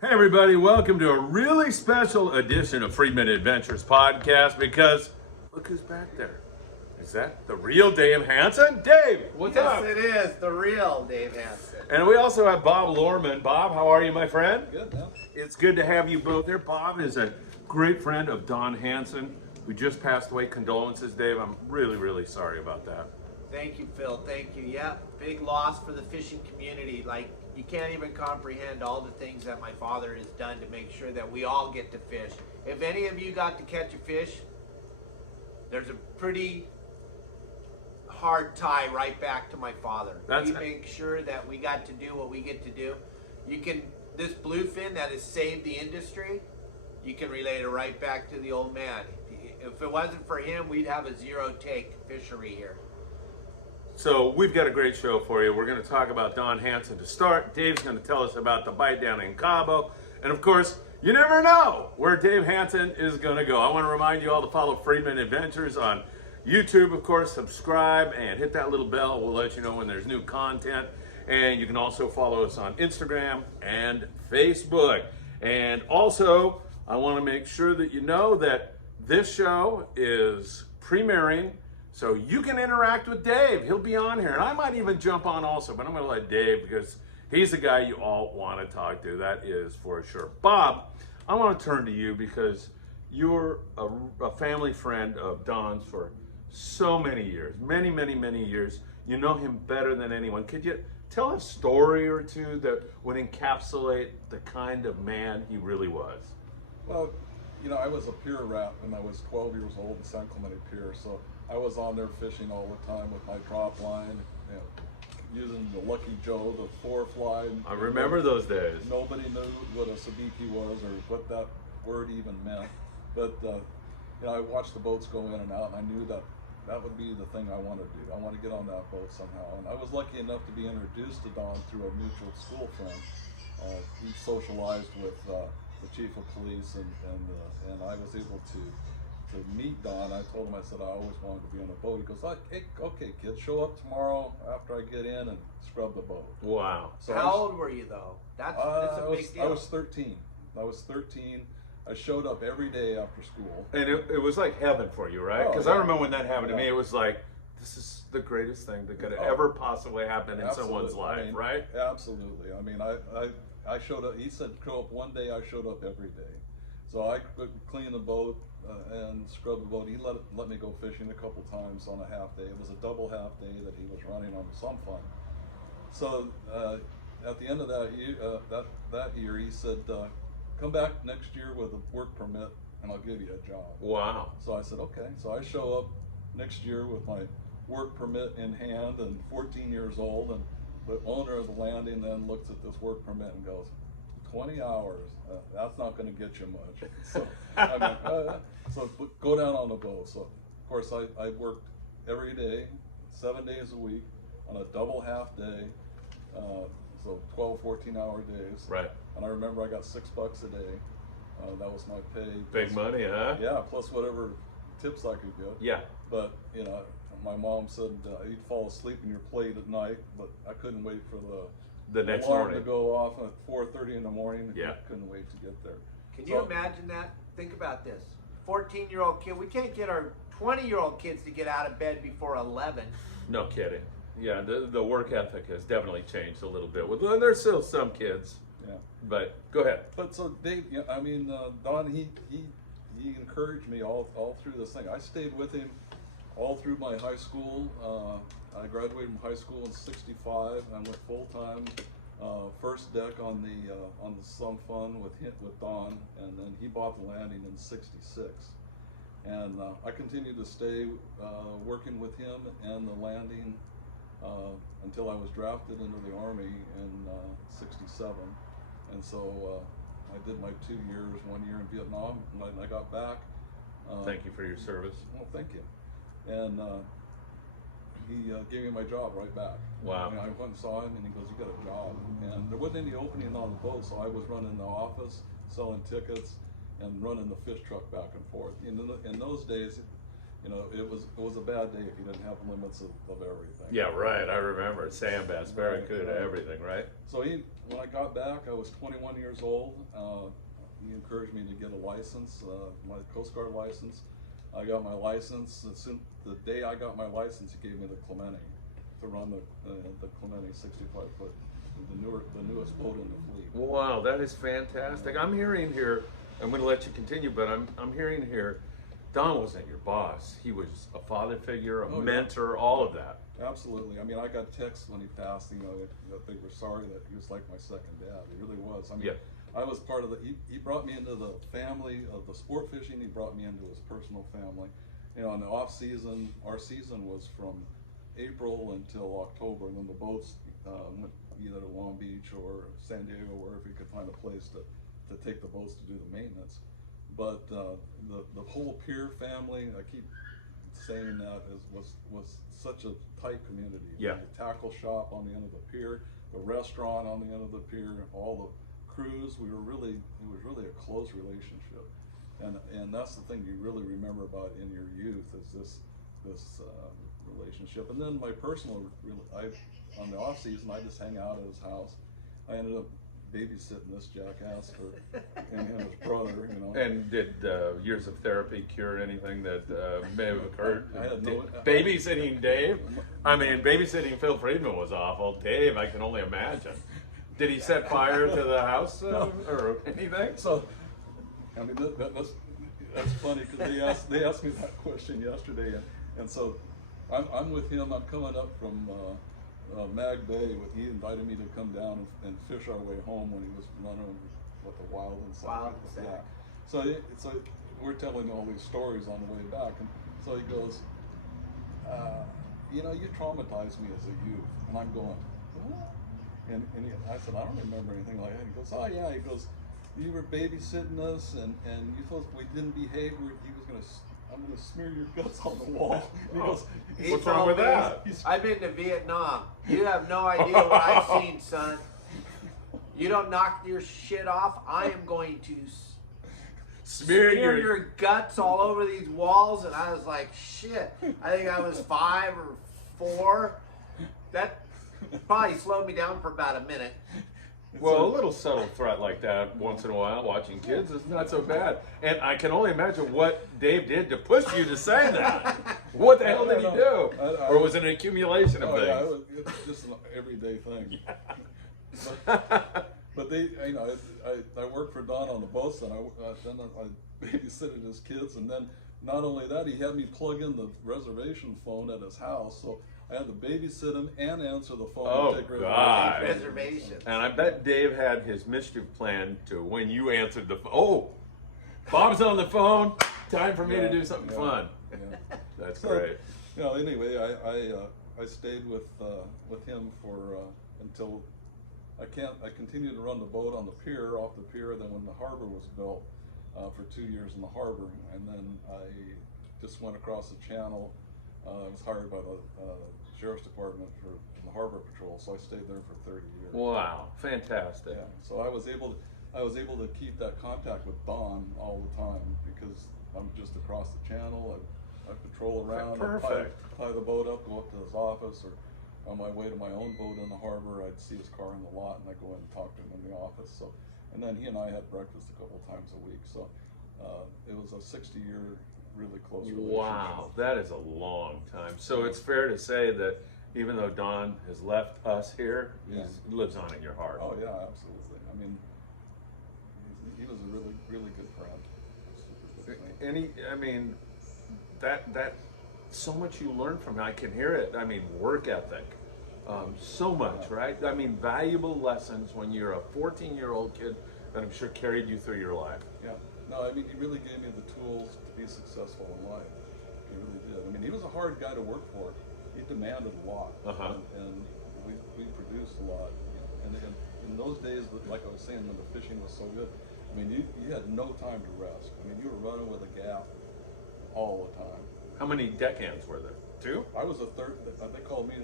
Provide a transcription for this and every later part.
Hey everybody, welcome to a really special edition of Friedman Adventures podcast because look who's back there. Is that the real Dave Hanson? Dave, what's up? Yes, it is the real Dave Hanson. And we also have Bob Lohrman. Bob, how are you, my friend? Good, man. It's good to have you both there. Bob is a great friend of Don Hanson, who just passed away. Condolences, Dave. I'm really, really sorry about that. Thank you, Phil. Thank you. Yeah, big loss for the fishing community. Like, you can't even comprehend all the things that my father has done to make sure that we all get to fish. If any of you got to catch a fish, there's a pretty hard tie right back to my father. We make sure that we got to do what we get to do. You can, this bluefin that has saved the industry, you can relate it right back to the old man. If it wasn't for him, we'd have a zero take fishery here. So we've got a great show for you. We're going to talk about Don Hanson to start. Dave's going to tell us about the bite down in Cabo. And of course, you never know where Dave Hanson is going to go. I want to remind you all to follow Friedman Adventures on YouTube, of course. Subscribe and hit that little bell. We'll let you know when there's new content. And you can also follow us on Instagram and Facebook. And also, I want to make sure that you know that this show is premiering, so you can interact with Dave. He'll be on here, and I might even jump on also, but I'm going to let Dave because he's the guy you all want to talk to. That is for sure. Bob, I want to turn to you because you're a family friend of Don's for so many years, many, many, many years. You know him better than anyone. Could you tell a story or two that would encapsulate the kind of man he really was? Well, you know, I was a pier rat when I was 12 years old in San Clementi Pier, so I was on there fishing all the time with my drop line, you know, using the Lucky Joe, the 4-fly. I remember those days. Nobody knew what a sabiki was or what that word even meant, but you know, I watched the boats go in and out, and I knew that that would be the thing I want to do. I want to get on that boat somehow, and I was lucky enough to be introduced to Don through a mutual school friend. He socialized with the chief of police, and I was able to meet Don. I told him, I said I always wanted to be on a boat. He goes, hey, okay, kid, show up tomorrow after I get in and scrub the boat. Wow. So how old were you though? That's a big deal. I was 13. I showed up every day after school. And it was like heaven for you, right? Because I remember when that happened to me, it was like, this is the greatest thing that could ever possibly happen in someone's life, right? Absolutely. I mean, I showed up. He said show up one day. I showed up every day. So I could clean the boat and scrub the boat. He let me go fishing a couple times on a half day. It was a double half day that he was running on some fun. So at the end of that year, he said, come back next year with a work permit and I'll give you a job. Wow. So I said, okay. So I show up next year with my work permit in hand and 14 years old, and the owner of the landing then looks at this work permit and goes, 20 hours, that's not going to get you much. So I'm like, so go down on the boat. So of course I worked every day, 7 days a week on a double half day, so 12, 14-hour days. Right. And I remember I got $6 a day. That was my pay. Big money, huh? Yeah, plus whatever tips I could get. Yeah. But, you know, my mom said you'd fall asleep in your plate at night, but I couldn't wait for the next alarm morning to go off at 4:30 in the morning. Yeah. Couldn't wait to get there. Can you imagine that? Think about this. 14-year-old kid, we can't get our 20-year-old kids to get out of bed before 11. No kidding. Yeah, the work ethic has definitely changed a little bit. Well, there's still some kids. Yeah. But go ahead. But so Dave, yeah, I mean, Don, he encouraged me all through this thing. I stayed with him all through my high school. I graduated from high school in '65. I went full time, first deck on the Some Fun with Don, and then he bought the landing in '66. And I continued to stay working with him and the landing until I was drafted into the Army in '67. And so I did my 2 years, 1 year in Vietnam, and I got back. Thank you for your service. Well, thank you. And he gave me my job right back. Wow. And I went and saw him, and he goes, "You got a job." And there wasn't any opening on the boat, so I was running the office, selling tickets, and running the fish truck back and forth. In those days, you know, it was a bad day if you didn't have limits of everything. Yeah, right. I remember Sam Bass, very Right, good right. at everything, right? So when I got back, I was 21 years old. He encouraged me to get a license, my Coast Guard license. I got my license. The day I got my license, he gave me the Clementi to run the Clementi 65-foot, the newest boat in the fleet. Wow, that is fantastic. I'm hearing here, I'm going to let you continue, but I'm hearing here, Don wasn't your boss. He was a father figure, a mentor, all of that. Absolutely. I mean, I got texts when he passed, you know, that they were sorry that he was like my second dad. He really was. I mean, I was part of he brought me into the family of the sport fishing. He brought me into his personal family. You know, in the off season, our season was from April until October, and then the boats went either to Long Beach or San Diego, wherever he could find a place to take the boats to do the maintenance. But the whole pier family, I keep saying that, was such a tight community. Yeah. The tackle shop on the end of the pier, the restaurant on the end of the pier, all the crews. It was really a close relationship, and that's the thing you really remember about in your youth is this relationship. And then my personal, on the off season, I just hang out at his house. I ended up babysitting this jackass for and his brother, you know. And did years of therapy cure anything that may have occurred? I had no babysitting Dave? I mean, babysitting Phil Friedman was awful. Dave, I can only imagine. Did he set fire to the house or anything? So, I mean, that's funny because they asked me that question yesterday, and so I'm with him. I'm coming up from Mag Bay. He invited me to come down and fish our way home when he was running with the Wild and Sack. Wild and Sack. Yeah. So we're telling all these stories on the way back, and so he goes, you know, you traumatized me as a youth, and I'm going, what? And I said, I don't remember anything like that. He goes, oh yeah. He goes, you were babysitting us, and you thought we didn't behave. I'm gonna smear your guts on the wall. He goes, what's wrong with that? I've been to Vietnam. You have no idea what I've seen, son. You don't knock your shit off, I am going to smear your guts all over these walls. And I was like, shit. I think I was 5 or 4. That probably slowed me down for about a minute. Well, a little subtle threat like that once in a while, watching kids, is not so bad. And I can only imagine what Dave did to push you to say that. What the hell did he do? Or was it an accumulation of things? Yeah, it's just an everyday thing. But they, you know, I worked for Don on the boats, and then I babysitted his kids, and then not only that, he had me plug in the reservation phone at his house, so I had to babysit him and answer the phone. Oh, and take God. Reservations. And I bet Dave had his mischief plan to when you answered the phone. Oh, Bob's on the phone. Time for me to do something fun. Yeah. That's So, great. you know, anyway, I stayed with him for until I continued to run the boat on the pier, off the pier. Then when the harbor was built, for 2 years in the harbor, and then I just went across the channel. I was hired by the Sheriff's Department for the Harbor Patrol, so I stayed there for 30 years. Wow, fantastic. Yeah, so I was able to keep that contact with Don all the time because I'm just across the channel. I patrol around. Perfect. I'd tie the boat up, go up to his office, or on my way to my own boat in the harbor, I'd see his car in the lot, and I'd go in and talk to him in the office. So, and then he and I had breakfast a couple times a week. So it was a 60-year. Really close relationship. Wow, that is a long time. So it's fair to say that even though Don has left us here, he lives on in your heart. Oh yeah, absolutely. I mean, he was a really good friend. I mean, that so much you learn from him. I can hear it. I mean, work ethic, so much, right? I mean, valuable lessons when you're a 14-year-old kid that I'm sure carried you through your life. Yeah. No, I mean, he really gave me the tools to be successful in life. He really did. I mean, he was a hard guy to work for. He demanded a lot, and we produced a lot. And in those days, like I was saying, when the fishing was so good, I mean, you had no time to rest. I mean, you were running with a gaff all the time. How many deckhands were there? 2? I was a third. They called me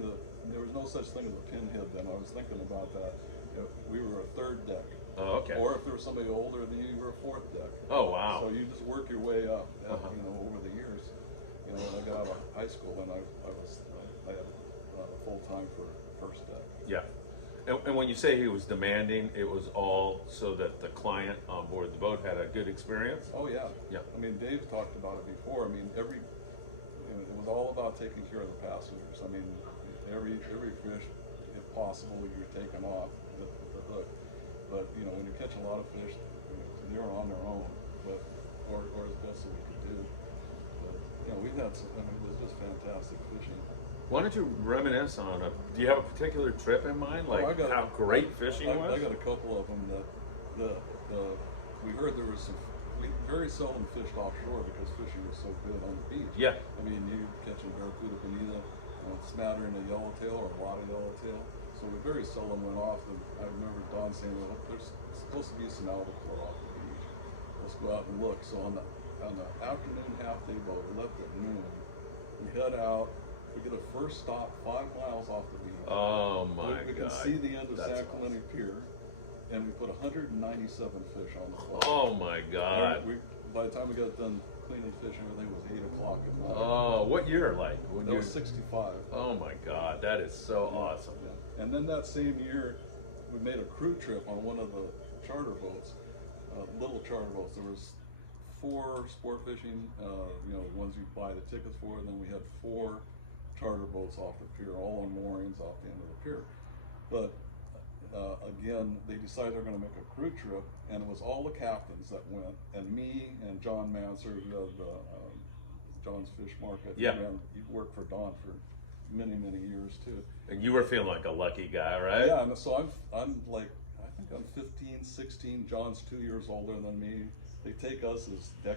there was no such thing as a pinhead then. I was thinking about that. You know, we were a third deck. Oh, okay. Or if there was somebody older than you, you were a 4th deck. Oh, wow. So you just work your way up, you know, over the years. You You know, when I got out of high school, then I had full time for first deck. Yeah. And when you say he was demanding, it was all so that the client on board the boat had a good experience? Oh yeah. Yeah. I mean, Dave talked about it before. I mean, it was all about taking care of the passengers. I mean, every fish, if possible, you're taking off with the hook. But you know, when you catch a lot of fish, they're on their own, or as best as we could do. But you know, we've had some. I mean, it was just fantastic fishing. Why don't you reminisce on do you have a particular trip in mind, like how great fishing was? I got a couple of them that we heard there was some. We very seldom fished offshore because fishing was so good on the beach. Yeah. I mean, you catching barracuda, bonita, smattering a yellowtail or a lot of yellowtail. So we very seldom went off. And I remember Don saying, "Well, there's supposed to be some albacore off the beach. Let's go out and look." So on the afternoon half day boat, we left at noon. We head out. We get a first stop 5 miles off the beach. Oh my God! We can see the end of That's San Clementi Pier, and we put 197 fish on the float. Oh my God! By the time we got done cleaning fish, everything was 8 o'clock at night. Oh, what year? Like when That was 65. Oh my God, that is so awesome. Yeah. And then that same year, we made a crew trip on one of the charter boats, little charter boats. There was 4 sport fishing, you know, ones you buy the tickets for, and then we had 4 charter boats off the pier, all on moorings off the end of the pier. But again, they decided they're going to make a crew trip, and it was all the captains that went, and me and John Manzanar, who had John's Fish Market. Yeah. He worked for Don for many years too. And you were feeling like a lucky guy, right? Yeah, and so I'm like, I think I'm 15, 16. John's 2 years older than me. They take us as the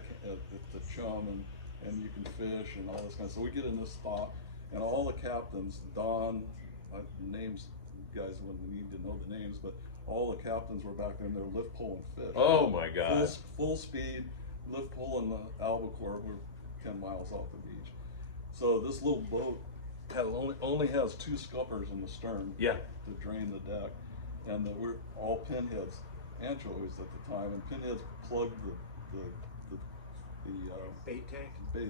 chum, and you can fish and all this kind of. So we get in this spot, and all the captains, Don, names, you guys wouldn't need to know the names, but all the captains were back there, and they're lift pulling fish. Oh my God! Full speed, lift pulling the albacore. We're 10 miles off the beach. So this little boat only has 2 scuppers in the stern. Yeah. To drain the deck, and we're all pinheads, anchovies at the time, and pinheads plugged the bait tank, the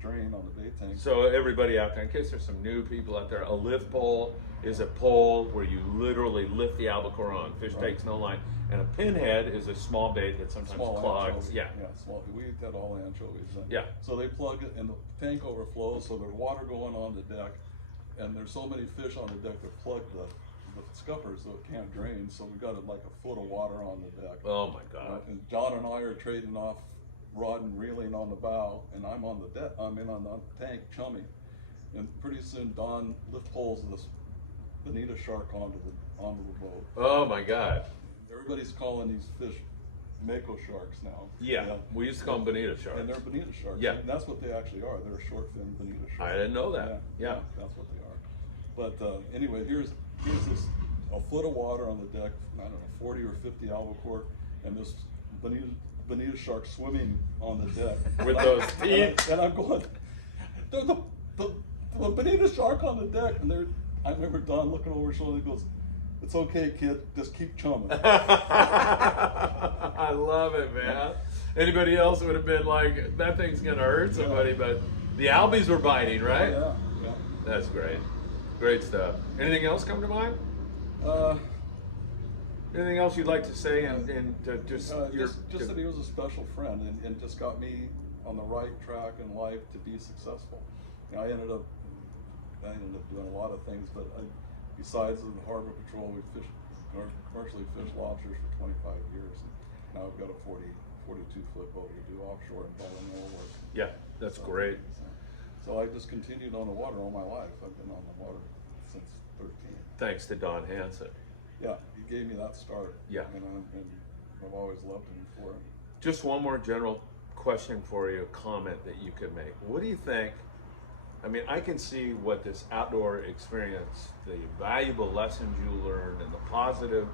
drain on the bait tank. So everybody out there, in case there's some new people out there, a lift pole is a pole where you literally lift the albacore on. Fish takes no line. And a pinhead is a small bait that sometimes clogs. Anchovies. Yeah. Yeah, small. We had all anchovies. Yeah. So they plug it, and the tank overflows, so there's water going on the deck, and there's so many fish on the deck that plug the scuppers so it can't drain. So we got like a foot of water on the deck. Oh my God! And John and I are trading off rod and reeling on the bow, and I'm on the deck. I'm in on the tank chumming, and pretty soon Don lift pulls this bonita shark onto the boat. Oh my God! Everybody's calling these fish mako sharks now. Yeah, we used to call them bonita sharks. And they're bonita sharks. Yeah. And that's what they actually are. They're short fin bonita sharks. I didn't know that. Yeah. That's what they are. But anyway, here's this a foot of water on the deck. I don't know, 40 or 50 albacore, and this bonita shark swimming on the deck With those teeth. And I'm going, there's the bonita shark on the deck, and I remember Don looking over his shoulder. He goes, "It's okay, kid. Just keep chumming." I love it, man. Anybody else would have been like, that thing's gonna hurt somebody, but the albies were biting, right? Oh, yeah. That's great. Great stuff. Anything else come to mind? Anything else you'd like to say and to just that he was a special friend and just got me on the right track in life to be successful. You know, I ended up doing a lot of things, but besides the harbor patrol, we commercially fished lobsters for 25 years. And now I've got a 42-foot boat to do offshore and Baltimore work. Yeah, that's great. So I just continued on the water all my life. I've been on the water since 13. Thanks to Don Hanson. Yeah, he gave me that start. Yeah. And I've always loved him for it. Just one more general question for you, a comment that you could make. What do you think? I mean, I can see what this outdoor experience, the valuable lessons you learned, and the positive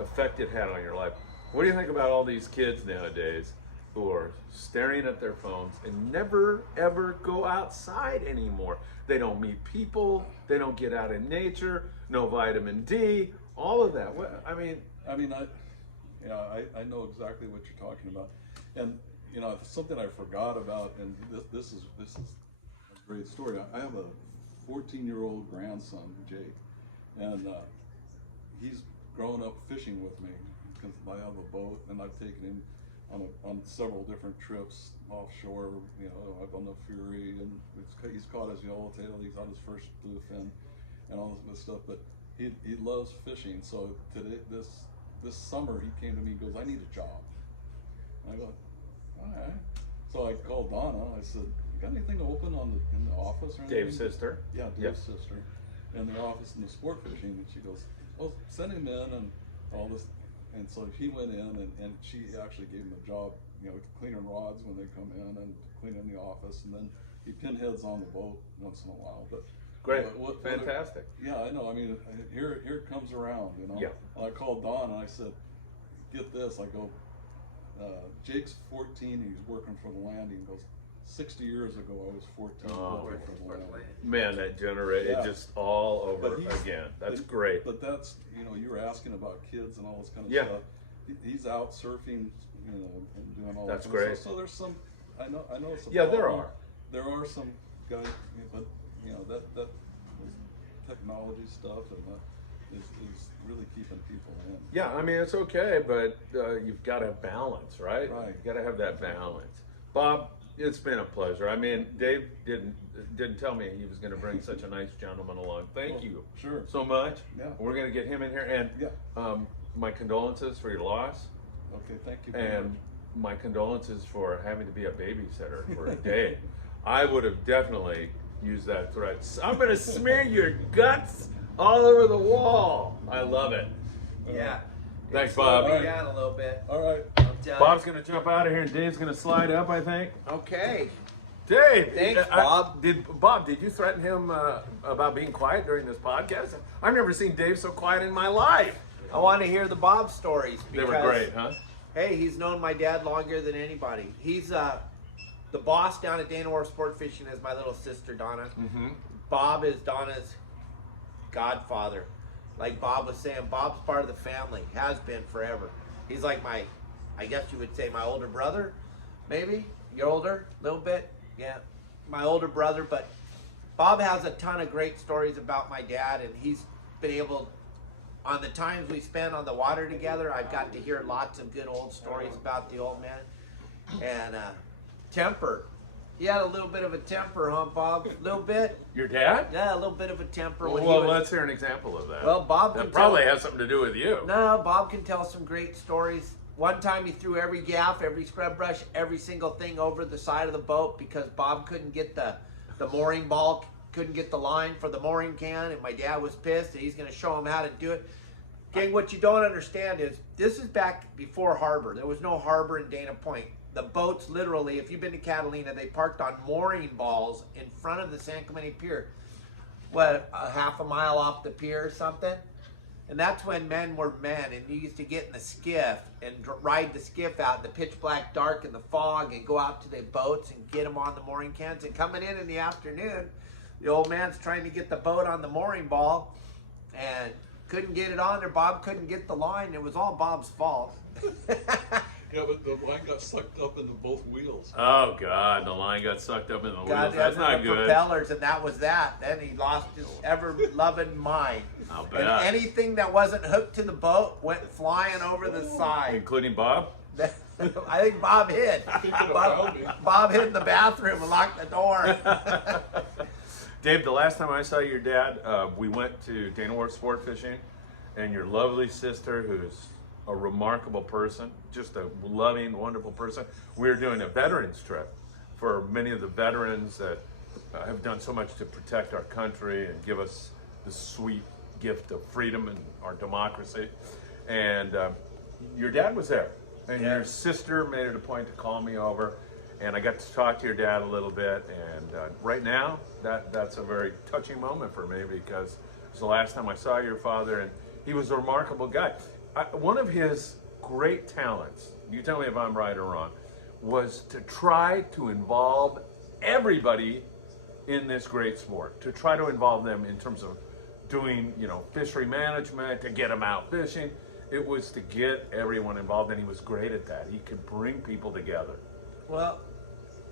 effect it had on your life. What do you think about all these kids nowadays who are staring at their phones and never ever go outside anymore? They don't meet people, they don't get out in nature, no vitamin D, all of that. What, I mean, I know exactly what you're talking about. And you know, something I forgot about, and this is a great story. I have a 14-year-old grandson, Jake, and he's grown up fishing with me because I have a boat, and I've taken him on several different trips offshore. You know, I've on the Fury, and he's caught his yellowtail. He's on his first bluefin, and all this stuff. But he loves fishing. So today, this summer, he came to me and goes, "I need a job." And I go, "All right." So I called Donna. I said, "You got anything open in the office or anything?" Dave's sister. Yeah, Dave's sister, in the office in the sport fishing. And she goes, "Well, send him in and all this." And so he went in, and she actually gave him a job, you know, cleaning rods when they come in and cleaning the office, and then he pinheads on the boat once in a while. But Great, fantastic. Yeah, I know. I mean, here it comes around, you know. Yeah. And I called Don and I said, "Get this." I go, "Jake's 14. He's working for the landing." He goes, 60 years ago, I was 14. Working for the landing. Man, that it just all over again. That's great. But that's, you know, you were asking about kids and all this kind of Yeah. stuff. He's out surfing, you know, and doing all That's that kind of great. stuff. So there's some, I know it's a Yeah, there problem. are. There are some guys, but you know, that technology stuff and that is really keeping people in. Yeah, I mean, it's okay, but you've got to balance, right? Right. You've got to have that balance. Bob, it's been a pleasure. I mean, Dave didn't tell me he was going to bring such a nice gentleman along. Thank you Sure. so much. Yeah. We're going to get him in here, and Yeah. my condolences for your loss, Okay, thank you. very and much. my condolences for having to be a babysitter for a day. I would have definitely used that threat. I'm going to smear your guts all over the wall. I love it. Yeah. Thanks, It slowed Bob. me down a little bit. All right. I'm telling Bob's going to jump out of here, and Dave's going to slide up, I think. you. Okay. Dave, Thanks, Bob. Did you threaten him about being quiet during this podcast? I've never seen Dave so quiet in my life. I want to hear the Bob stories. They were because, great, huh? Hey, he's known my dad longer than anybody. He's the boss down at Dana Wharf Sport Fishing is my little sister, Donna. Mm-hmm. Bob is Donna's godfather. Like Bob was saying, Bob's part of the family, has been forever. He's like I guess you would say my older brother, maybe? You're older, a little bit? Yeah, my older brother, but Bob has a ton of great stories about my dad, and he's been able, on the times we spent on the water together, I've got to hear lots of good old stories about the old man. And temper. He had a little bit of a temper, huh, Bob? A little bit? Your dad? Yeah, a little bit of a temper. Well, when he was, let's hear an example of that. Well, Bob that can probably tell, has something to do with you. No, Bob can tell some great stories. One time he threw every gaff, every scrub brush, every single thing over the side of the boat because Bob couldn't get the mooring ball, couldn't get the line for the mooring can, and my dad was pissed, and he's going to show him how to do it. Gang, what you don't understand is this is back before harbor. There was no harbor in Dana Point. The boats literally, if you've been to Catalina, they parked on mooring balls in front of the San Clementi Pier. What, a half a mile off the pier or something? And that's when men were men, and you used to get in the skiff and ride the skiff out in the pitch black dark in the fog and go out to the boats and get them on the mooring cans. And coming in the afternoon, the old man's trying to get the boat on the mooring ball and couldn't get it on there. Bob couldn't get the line. It was all Bob's fault. Yeah, but the line got sucked up into both wheels. Oh, God, the line got sucked up in the God, wheels. That's not the good. propellers, and that was that. Then he lost his ever-loving mind. I'll And bet. anything that wasn't hooked to the boat went flying over the side. Including Bob? I think Bob hid. Bob hid in the bathroom and locked the door. Dave, the last time I saw your dad, we went to Dana Wharf Sport Fishing, and your lovely sister, who's a remarkable person, just a loving, wonderful person. We were doing a veterans trip for many of the veterans that have done so much to protect our country and give us the sweet gift of freedom and our democracy. And your dad was there, and Yeah. your sister made it a point to call me over, and I got to talk to your dad a little bit. And right now, that's a very touching moment for me because it's the last time I saw your father, and he was a remarkable guy. One of his great talents, you tell me if I'm right or wrong, was to try to involve everybody in this great sport, to try to involve them in terms of doing, fishery management, to get them out fishing. It was to get everyone involved, and he was great at that. He could bring people together. Well,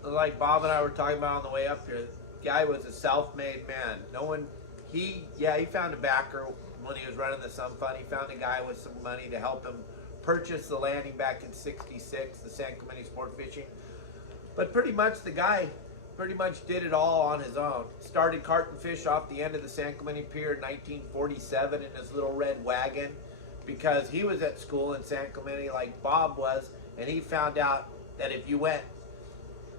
like Bob and I were talking about on the way up here, the guy was a self-made man. No one, he found a backer when he was running the Sun Fund. He found a guy with some money to help him purchase the landing back in '66, the San Clementi Sport Fishing. But pretty much the guy pretty much did it all on his own. Started carting fish off the end of the San Clemente Pier in 1947 in his little red wagon because he was at school in San Clemente like Bob was, and he found out that if you went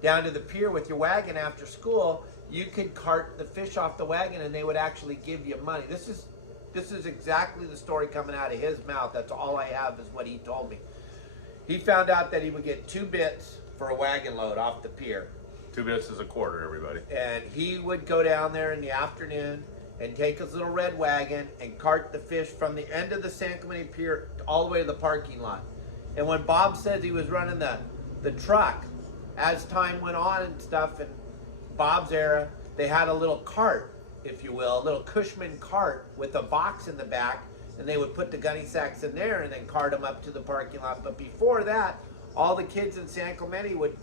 down to the pier with your wagon after school, you could cart the fish off the wagon and they would actually give you money. This is exactly the story coming out of his mouth. That's all I have is what he told me. He found out that he would get 2 bits for a wagon load off the pier. 2 bits is a quarter, everybody. And he would go down there in the afternoon and take his little red wagon and cart the fish from the end of the San Clemente Pier all the way to the parking lot. And when Bob says he was running the truck, as time went on and stuff, in Bob's era, they had a little cart, if you will, a little Cushman cart with a box in the back, and they would put the gunny sacks in there and then cart them up to the parking lot. But before that, all the kids in San Clemente would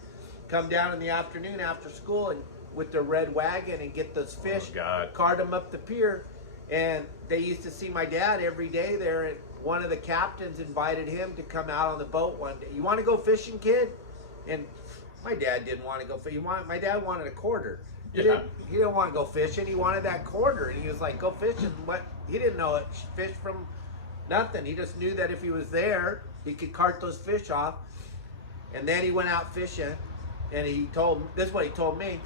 come down in the afternoon after school and with their red wagon and get those fish, cart them up the pier. And they used to see my dad every day there, and one of the captains invited him to come out on the boat one day. You want to go fishing, kid? And my dad didn't want to go fishing. My dad wanted a quarter. He didn't want to go fishing. He wanted that quarter. And he was like, go fishing. What? He didn't know it. Fish from nothing. He just knew that if he was there, he could cart those fish off. And then he went out fishing. And this is what he told me,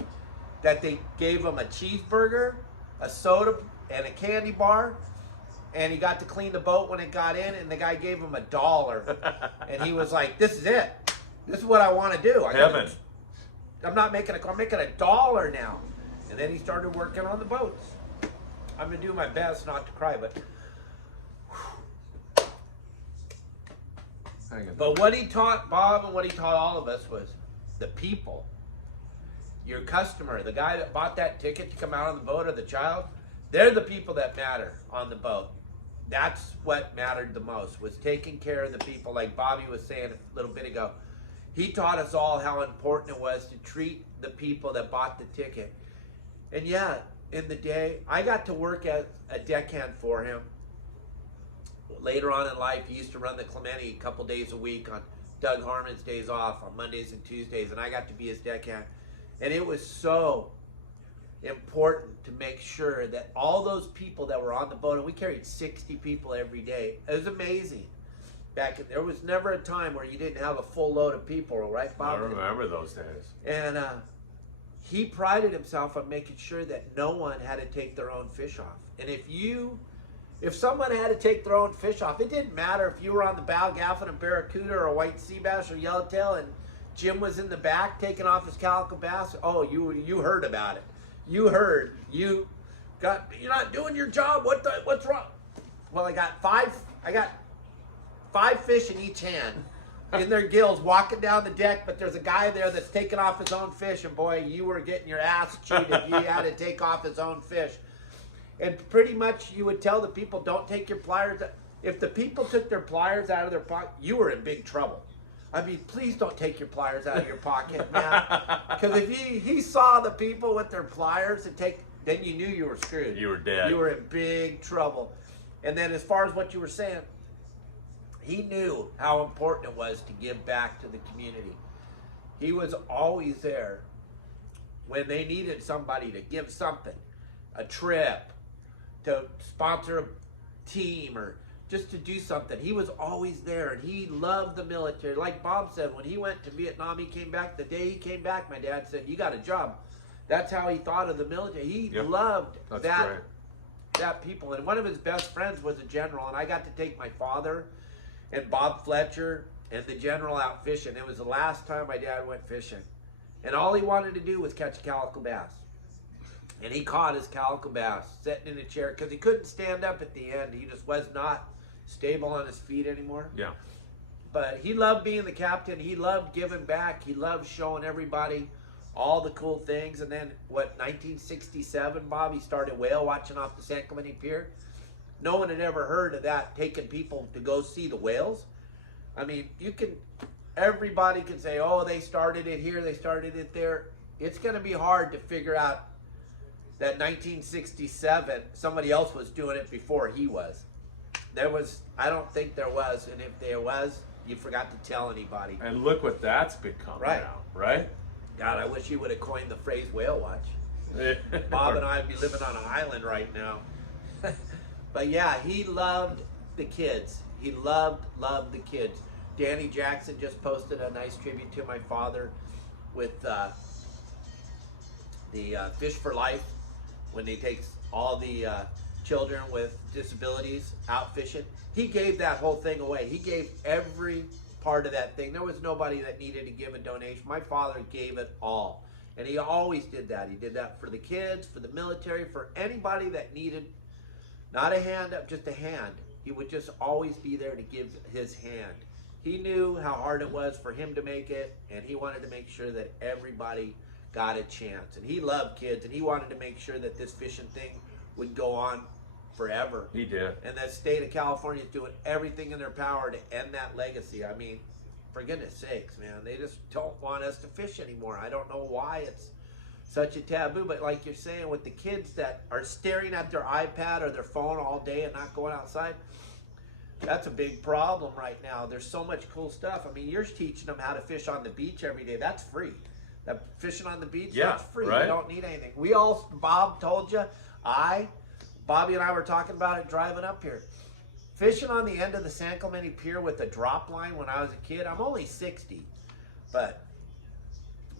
that they gave him a cheeseburger, a soda, and a candy bar. And he got to clean the boat when it got in. And the guy gave him $1. And he was like, this is it. This is what I want to do. Heaven. I'm making $1 now. And then he started working on the boats. I'm going to do my best not to cry, but what he taught Bob and what he taught all of us was the people. Your customer, the guy that bought that ticket to come out on the boat, or the child, they're the people that matter on the boat. That's what mattered the most, was taking care of the people. Like Bobby was saying a little bit ago, he taught us all how important it was to treat the people that bought the ticket. And yeah, in the day, I got to work as a deckhand for him. Later on in life, he used to run the Clementi a couple days a week on Doug Harmon's days off, on Mondays and Tuesdays, and I got to be his deckhand. And it was so important to make sure that all those people that were on the boat, and we carried 60 people every day. It was amazing. There was never a time where you didn't have a full load of people, right, Bob? I remember those days. And he prided himself on making sure that no one had to take their own fish off. And if someone had to take their own fish off, it didn't matter if you were on the bow gaffing a barracuda or a white sea bass or yellowtail, and Jim was in the back taking off his calico bass. Oh, you heard about it. You heard. You're not doing your job. What's wrong? Well, I got five fish in each hand in their gills walking down the deck, but there's a guy there that's taking off his own fish, and boy, you were getting your ass chewed if you had to take off his own fish. And pretty much you would tell the people, don't take your pliers. If the people took their pliers out of their pocket, you were in big trouble. I mean, please don't take your pliers out of your pocket, man. Because if he saw the people with their pliers then you knew you were screwed. You were dead. You were in big trouble. And then as far as what you were saying, he knew how important it was to give back to the community. He was always there when they needed somebody to give something, a trip, to sponsor a team, or just to do something. He was always there, and he loved the military. Like Bob said, when he went to Vietnam, he came back. The day he came back, my dad said, you got a job. That's how he thought of the military. He loved that people. And one of his best friends was a general, and I got to take my father and Bob Fletcher and the general out fishing. It was the last time my dad went fishing. And all he wanted to do was catch a calico bass. And he caught his calico bass sitting in a chair because he couldn't stand up at the end. He just was not stable on his feet anymore. Yeah. But he loved being the captain. He loved giving back. He loved showing everybody all the cool things. And then, 1967, Bob, he started whale watching off the San Clemente Pier. No one had ever heard of that, taking people to go see the whales. I mean, everybody can say, oh, they started it here, they started it there. It's going to be hard to figure out that 1967, somebody else was doing it before he was. I don't think there was, and if there was, you forgot to tell anybody. And look what that's become now, right? God, I wish you would have coined the phrase whale watch. Bob and I would be living on an island right now. But yeah, he loved the kids. He loved the kids. Danny Jackson just posted a nice tribute to my father with the Fish for Life, when he takes all the children with disabilities out fishing. He gave that whole thing away. He gave every part of that thing. There was nobody that needed to give a donation. My father gave it all. And he always did that. He did that for the kids, for the military, for anybody that needed, not a hand up, just a hand. He would just always be there to give his hand. He knew how hard it was for him to make it, and he wanted to make sure that everybody got a chance. And he loved kids, and he wanted to make sure that this fishing thing would go on forever. He did. And the state of California is doing everything in their power to end that legacy. I mean, for goodness sakes, man, they just don't want us to fish anymore. I don't know why it's such a taboo, but like you're saying, with the kids that are staring at their iPad or their phone all day and not going outside, that's a big problem right now. There's so much cool stuff. I mean, you're teaching them how to fish on the beach every day. That's free. That fishing on the beach, that's free. Right? You don't need anything. We all, Bob told you, Bobby and I were talking about it driving up here. Fishing on the end of the San Clementi Pier with a drop line when I was a kid, I'm only 60. But,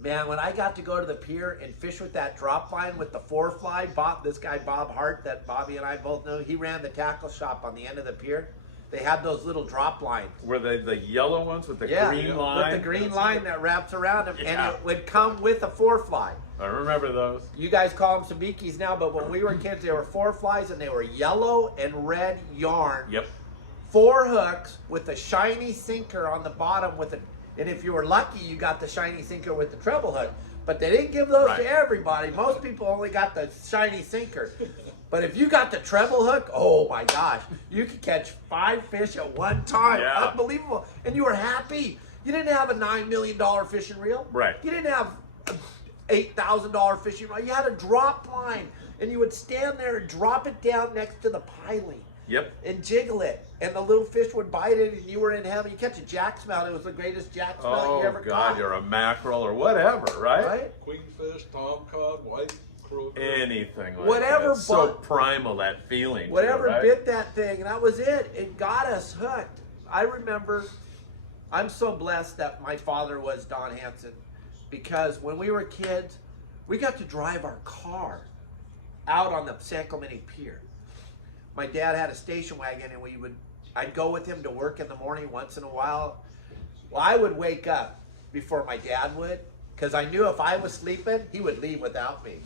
man, when I got to go to the pier and fish with that drop line with the 4-fly, this guy Bob Hart that Bobby and I both know, he ran the tackle shop on the end of the pier. They had those little drop lines. Were they the yellow ones with the green line? With the green line that wraps around them, and it would come with a 4-fly. I remember those. You guys call them sabikis now, but when we were kids, they were 4-flies, and they were yellow and red yarn. Yep. 4 hooks with a shiny sinker on the bottom and if you were lucky, you got the shiny sinker with the treble hook. But they didn't give those to everybody. Most people only got the shiny sinker. But if you got the treble hook, oh my gosh, you could catch 5 fish at one time. Yeah. Unbelievable. And you were happy. You didn't have a $9 million fishing reel. Right. You didn't have an $8,000 fishing reel. You had a drop line. And you would stand there and drop it down next to the piling. Yep. And jiggle it. And the little fish would bite it, and you were in heaven. You catch a jack smelt. It was the greatest jack smelt you ever caught. You're a mackerel or whatever, right? Right? Queenfish, tomcod, white croaker. Anything like Whatever that. So bit- primal, that feeling. Whatever too, right? bit that thing, and that was it. It got us hooked. I remember, I'm so blessed that my father was Don Hanson, because when we were kids, we got to drive our car out on the San Clemente Pier. My dad had a station wagon, and I'd go with him to work in the morning once in a while. Well, I would wake up before my dad would, because I knew if I was sleeping, he would leave without me.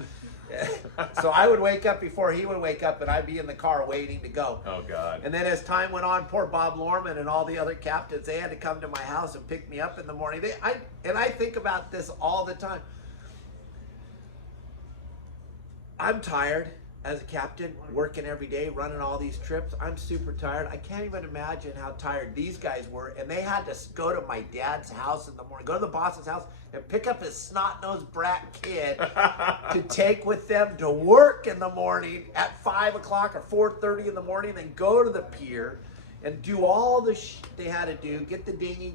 So I would wake up before he would wake up, and I'd be in the car waiting to go. Oh, God. And then as time went on, poor Bob Lohrman and all the other captains, they had to come to my house and pick me up in the morning. I think about this all the time. I'm tired as a captain, working every day, running all these trips. I'm super tired. I can't even imagine how tired these guys were. And they had to go to my dad's house in the morning, go to the boss's house, and pick up his snot-nosed brat kid to take with them to work in the morning at 5 o'clock or 4:30 in the morning, then go to the pier and do all the they had to do, get the dinghy,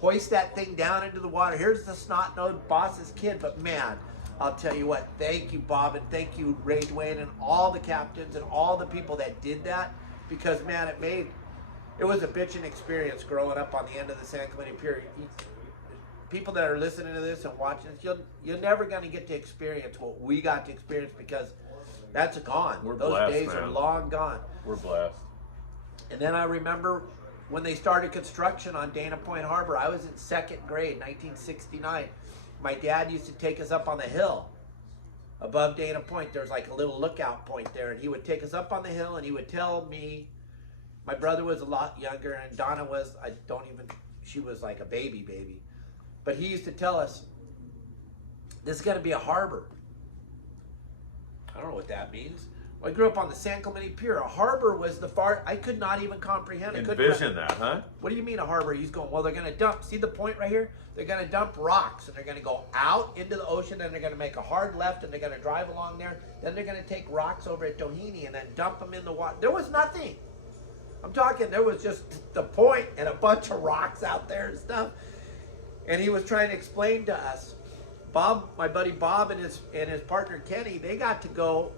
hoist that thing down into the water. Here's the snot-nosed boss's kid. But man, I'll tell you what, thank you, Bob, and thank you, Ray Dwayne, and all the captains and all the people that did that, because, man, it was a bitchin' experience growing up on the end of the San Clemente Pier. People that are listening to this and watching this, you're never going to get to experience what we got to experience, because that's gone. We're Those blessed, days man. are long gone. We're blessed. And then I remember when they started construction on Dana Point Harbor. I was in 2nd grade, 1969. My dad used to take us up on the hill above Dana Point. There's like a little lookout point there, and he would take us up on the hill, and he would tell me, my brother was a lot younger, and Donna was, she was like a baby. But he used to tell us, this is going to be a harbor. I don't know what that means. I grew up on the San Clementi Pier. A harbor was the far. I could not even comprehend. Envision that, huh? What do you mean a harbor? He's going, well, they're going to dump. See the point right here? They're going to dump rocks, and they're going to go out into the ocean, and they're going to make a hard left, and they're going to drive along there. Then they're going to take rocks over at Doheny and then dump them in the water. There was nothing. I'm talking, there was just the point and a bunch of rocks out there and stuff. And he was trying to explain to us, Bob, my buddy Bob and his partner Kenny, they got to go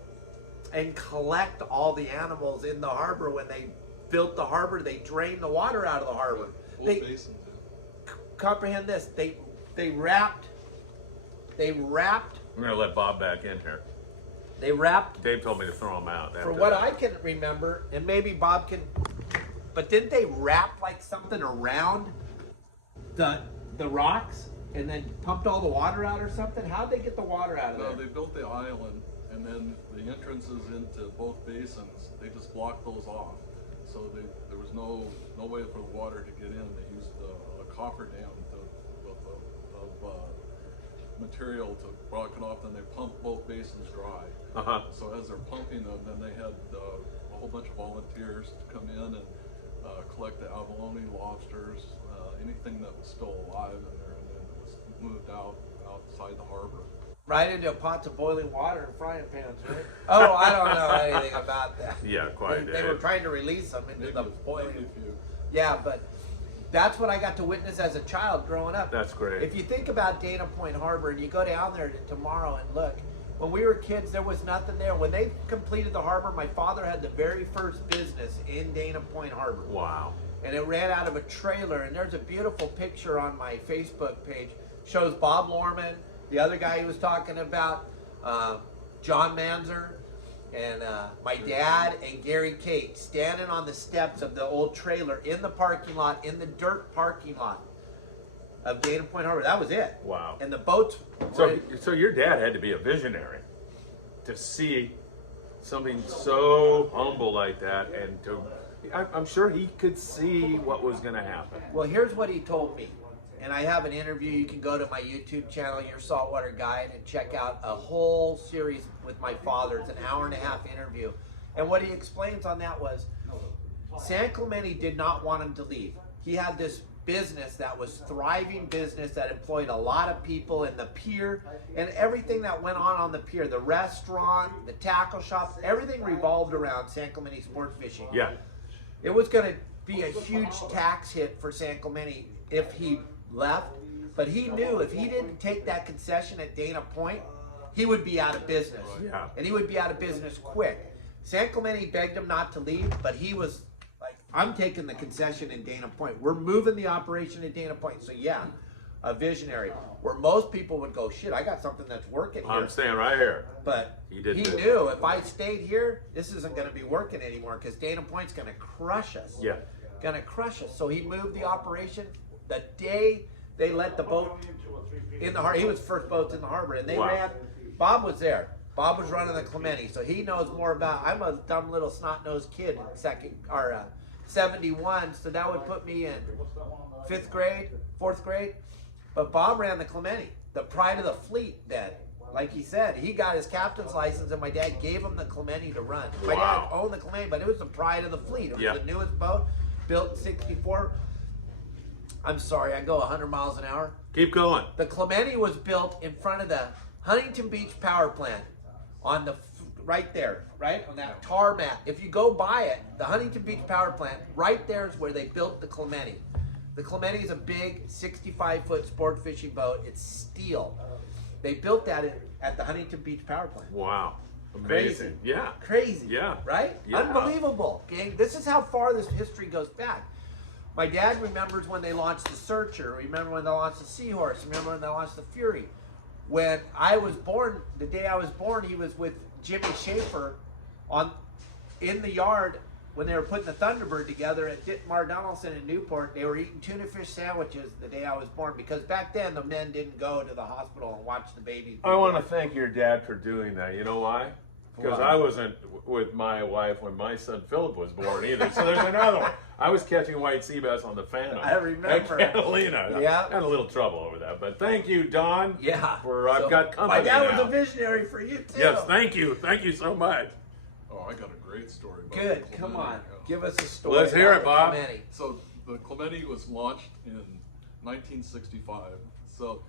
and collect all the animals in the harbor. When they built the harbor, they drained the water out of the harbor. Full basins, Comprehend this. They wrapped. I'm gonna let Bob back in here. They wrapped. Dave told me to throw him out. For what I can remember, and maybe Bob can, but didn't they wrap like something around the rocks and then pumped all the water out or something? How'd they get the water out of there? No, they built the island, and then the entrances into both basins, they just blocked those off. So there was no way for the water to get in. They used a coffer dam of material to block it off, and they pumped both basins dry. So as they're pumping them, then they had a whole bunch of volunteers to come in and collect the abalone, lobsters, anything that was still alive in there, and then it was moved outside the harbor. Right into pots of boiling water and frying pans, right? Oh, I don't know anything about that. Yeah, quite. They were trying to release them into the boiling. Maybe a few. Yeah, but that's what I got to witness as a child growing up. That's great. If you think about Dana Point Harbor and you go down there tomorrow and look, when we were kids, there was nothing there. When they completed the harbor, my father had the very first business in Dana Point Harbor. Wow. And it ran out of a trailer, and there's a beautiful picture on my Facebook page. Shows Bob Lohrman, the other guy he was talking about, John Manzanar, and my dad and Gary Kate standing on the steps of the old trailer in the parking lot, in the dirt parking lot of Dana Point Harbor. That was it. Wow. And the boats. So your dad had to be a visionary to see something so humble like that, and I'm sure he could see what was going to happen. Well, here's what he told me. And I have an interview. You can go to my YouTube channel, Your Saltwater Guide, and check out a whole series with my father. It's an hour-and-a-half interview. And what he explains on that was, San Clementi did not want him to leave. He had this business that was thriving business that employed a lot of people in the pier and everything that went on the pier, the restaurant, the tackle shop, everything revolved around San Clemente sport fishing. Yeah. It was going to be a huge tax hit for San Clemente if he left, but he knew if he didn't take that concession at Dana Point, he would be out of business. Yeah. And he would be out of business quick. San Clemente begged him not to leave, but he was like, I'm taking the concession in Dana Point. We're moving the operation at Dana Point. So yeah, a visionary. Where most people would go, shit, I got something that's working here. I'm staying right here. But he knew if I stayed here, this isn't going to be working anymore because Dana Point's going to crush us. Yeah. Going to crush us. So he moved the operation the day they let the boat in the harbor. He was first boats in the harbor, and they ran. Bob was there. Bob was running the Clementi, so he knows more about. I'm a dumb little snot-nosed kid in 71, so that would put me in 5th grade, 4th grade. But Bob ran the Clementi, the pride of the fleet. Then, like he said, he got his captain's license, and my dad gave him the Clementi to run. My dad owned the Clementi, but it was the pride of the fleet. It was the newest boat, built in '64. I'm sorry, I go 100 miles an hour. Keep going. The Clementi was built in front of the Huntington Beach power plant on the right there, right on that tar mat. If you go by it, the Huntington Beach power plant, right there is where they built the Clementi. The Clementi is a big 65-foot sport fishing boat. It's steel. They built that at the Huntington Beach power plant. Wow. Amazing. Crazy. Yeah. Crazy. Yeah. Right? Yeah. Unbelievable, gang. This is how far this history goes back. My dad remembers when they launched the Searcher. Remember when they launched the Seahorse. Remember when they launched the Fury. When I was born, the day I was born, he was with Jimmy Schaefer in the yard when they were putting the Thunderbird together at Dittmar Donaldson in Newport. They were eating tuna fish sandwiches the day I was born because back then the men didn't go to the hospital and watch the babies. I want to thank your dad for doing that. You know why? Because I wasn't with my wife when my son Philip was born either. So there's another one. I was catching white sea bass on the Phantom. I remember. At Catalina. Yeah. Had a little trouble over that. But thank you, Don. Yeah. I've got company my dad now. was a visionary for you too. Yes, thank you. Thank you so much. Oh, I got a great story about Good. the Come Clementi, on. yeah. Give us a story. Let's hear about it, Bob. the Clementi. So the Clementi was launched in 1965. So,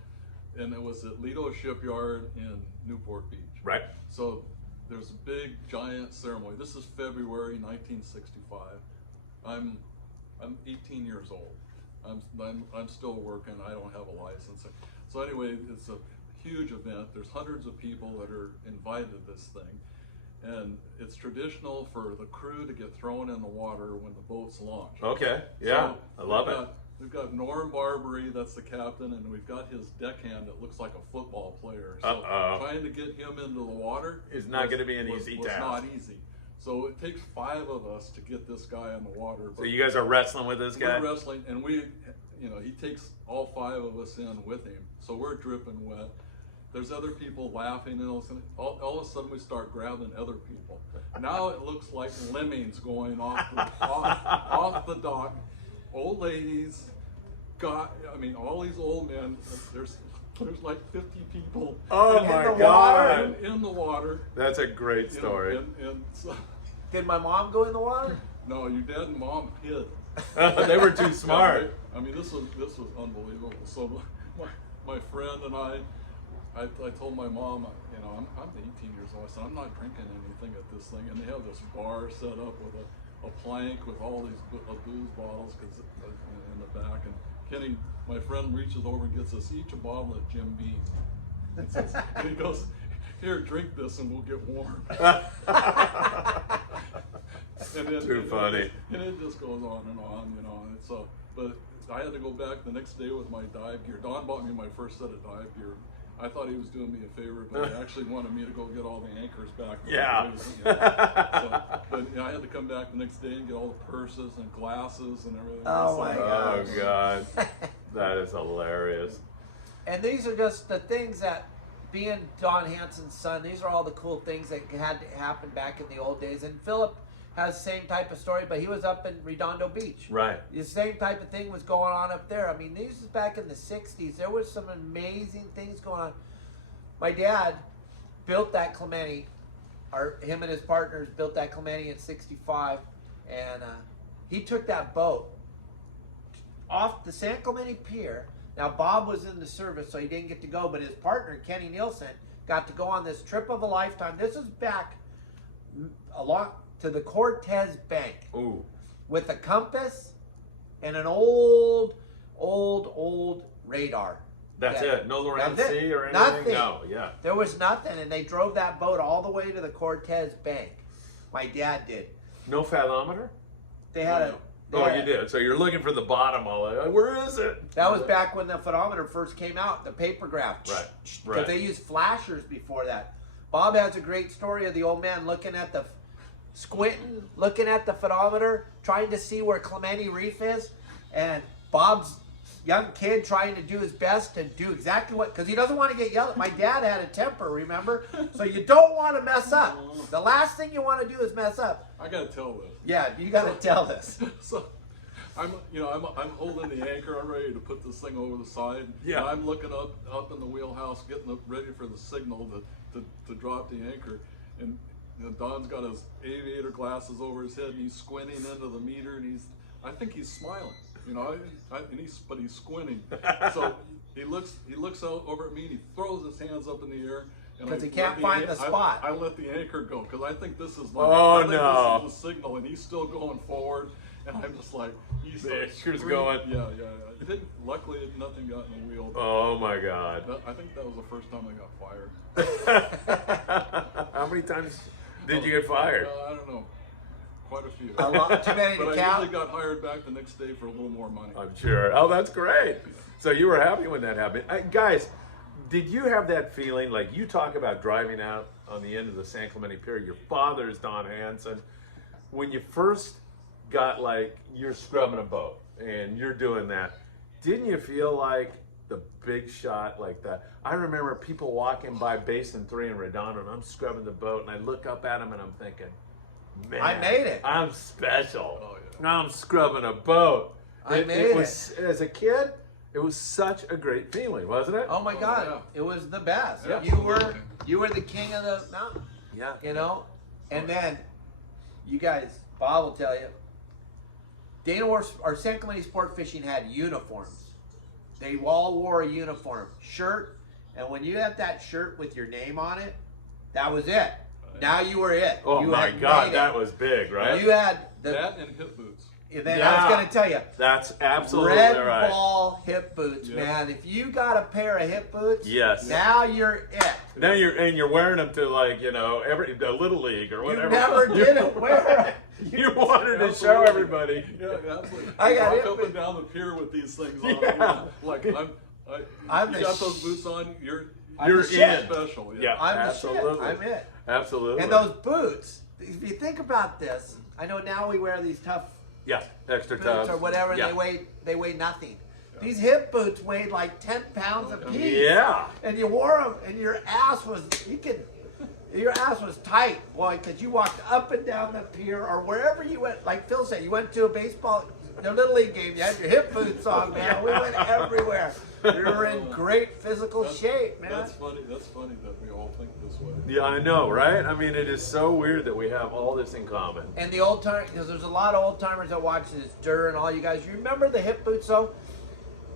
and it was at Lido Shipyard in Newport Beach. Right. So there's a big giant ceremony. This is February 1965. I'm 18 years old. I'm still working. I don't have a license. So anyway, it's a huge event. There's hundreds of people that are invited to this thing. And it's traditional for the crew to get thrown in the water when the boats launch. Okay. Yeah. So I love it. We've got Norm Barbary, that's the captain, and we've got his deckhand that looks like a football player. So trying to get him into the water is not going to be an easy was task. not easy. So it takes 5 of us to get this guy in the water. So you guys are wrestling with this guy? We're wrestling, and he takes all 5 of us in with him. So we're dripping wet. There's other people laughing, and all of a sudden we start grabbing other people. Now it looks like lemmings going off the dock. Old ladies, all these old men. There's like 50 people. Oh in my the God! water, in the water. That's a great story. And so, Did my mom go in the water? no, your dad and mom hid. They were too smart. I mean, this was unbelievable. So my friend and I told my mom, I'm 18 years old. I said, I'm not drinking anything at this thing. And they have this bar set up with a plank with all these booze bottles in the back. And Kenny, my friend, reaches over and gets us each a bottle of Jim Beam. And he goes, here, drink this and we'll get warm. Too funny. And it just goes on and on, And so, but I had to go back the next day with my dive gear. Don bought me my first set of dive gear. I thought he was doing me a favor, but he actually wanted me to go get all the anchors back. Yeah. But I had to come back the next day and get all the purses and glasses and everything. Oh my Oh gosh. God, that is hilarious. And these are just the things that, being Don Hanson's son, these are all the cool things that had to happen back in the old days. And Philip has the same type of story, but he was up in Redondo Beach. Right. The same type of thing was going on up there. I mean, this is back in the 60s. There was some amazing things going on. My dad built that Clementi, him and his partners built that Clementi in 65, and he took that boat off the San Clemente Pier. Now, Bob was in the service, so he didn't get to go, but his partner, Kenny Nielsen, got to go on this trip of a lifetime. This is back along to the Cortez Bank. Ooh. With a compass and an old radar. That's Yeah. it. No Loran That's it. Sea or anything? Nothing. No, yeah. There was nothing, and they drove that boat all the way to the Cortez Bank. My dad did. No fathometer? They had a. they Oh, had you a- did. So you're looking for the bottom all the way. Where is it? That was back when the photometer first came out, the papergraph. Right, Because right. they used flashers before that. Bob has a great story of the old man looking at the looking at the photometer, trying to see where Clementi Reef is, and Bob's young kid trying to do his best to do exactly what, because he doesn't want to get yelled at. My dad had a temper, remember? So you don't want to mess up. The last thing you want to do is mess up. I gotta tell this. Yeah, you got to tell this. So I'm holding the anchor. I'm ready to put this thing over the side. Yeah. And I'm looking up in the wheelhouse, getting ready for the signal to drop the anchor. And Don's got his aviator glasses over his head, and he's squinting into the meter, and I think he's smiling, but he's squinting. So he looks out over at me, and he throws his hands up in the air. Because he can't find the spot. I let the anchor go because I think this is no. this is the signal, and he's still going forward, and I'm just like, The anchor's going. Yeah. It didn't. Luckily, nothing got in the wheel. Oh my God. I think that was the first time I got fired. How many times did you get fired? I don't know. Quite a few. A lot, too many But to I count. usually got hired back the next day for a little more money. I'm sure. Oh, that's great. So you were happy when that happened. Guys, did you have that feeling, like you talk about driving out on the end of the San Clemente Pier, your father's Don Hanson, when you first got you're scrubbing a boat and you're doing that, didn't you feel like the big shot like that? I remember people walking by Basin 3 in Redondo, and I'm scrubbing the boat, and I look up at them and I'm thinking, man, I made it. I'm special. Oh, yeah. I'm scrubbing a boat. I made it. As a kid, it was such a great feeling, wasn't it? Oh my God, yeah. it was the best. Yeah. You were the king of the mountain, Yeah. And then you guys, Bob will tell you, Dana or San Clementi Sport Fishing had uniforms. They all wore a uniform, shirt, and when you had that shirt with your name on it, that was it. Now you were it. Oh you my had God, made that it. was big, right? You had That and hip boots. and then I was going to tell you, That's absolutely red right. ball hip boots, Yeah. man. If you got a pair of hip boots, Yes. now you're it. Now you're wearing them to, like, you know, a little league or You whatever. never didn't wear You wanted to show everybody. Yeah, absolutely. I got walk hip up boots. and down the pier with these things on. Yeah. Like I'm you the got those boots on. You're You're the shit. in. special. Yeah, I'm absolutely. the shit. I'm it. Absolutely. And those boots, if you think about this, I know now we wear these tough yeah, extra boots tough or whatever, and Yeah. they weigh nothing. These hip boots weighed like 10 pounds a piece. Yeah. And you wore them, and your ass was tight, boy, because you walked up and down the pier or wherever you went. Like Phil said, you went to a little league game. You had your hip boots on, man. We went everywhere. We were in great physical shape, man. That's funny. That's funny that we all think this way. Yeah, I know, right? I mean, it is so weird that we have all this in common. And the old time, because there's a lot of old timers that watch this, Durr and all you guys. You remember the hip boots, though?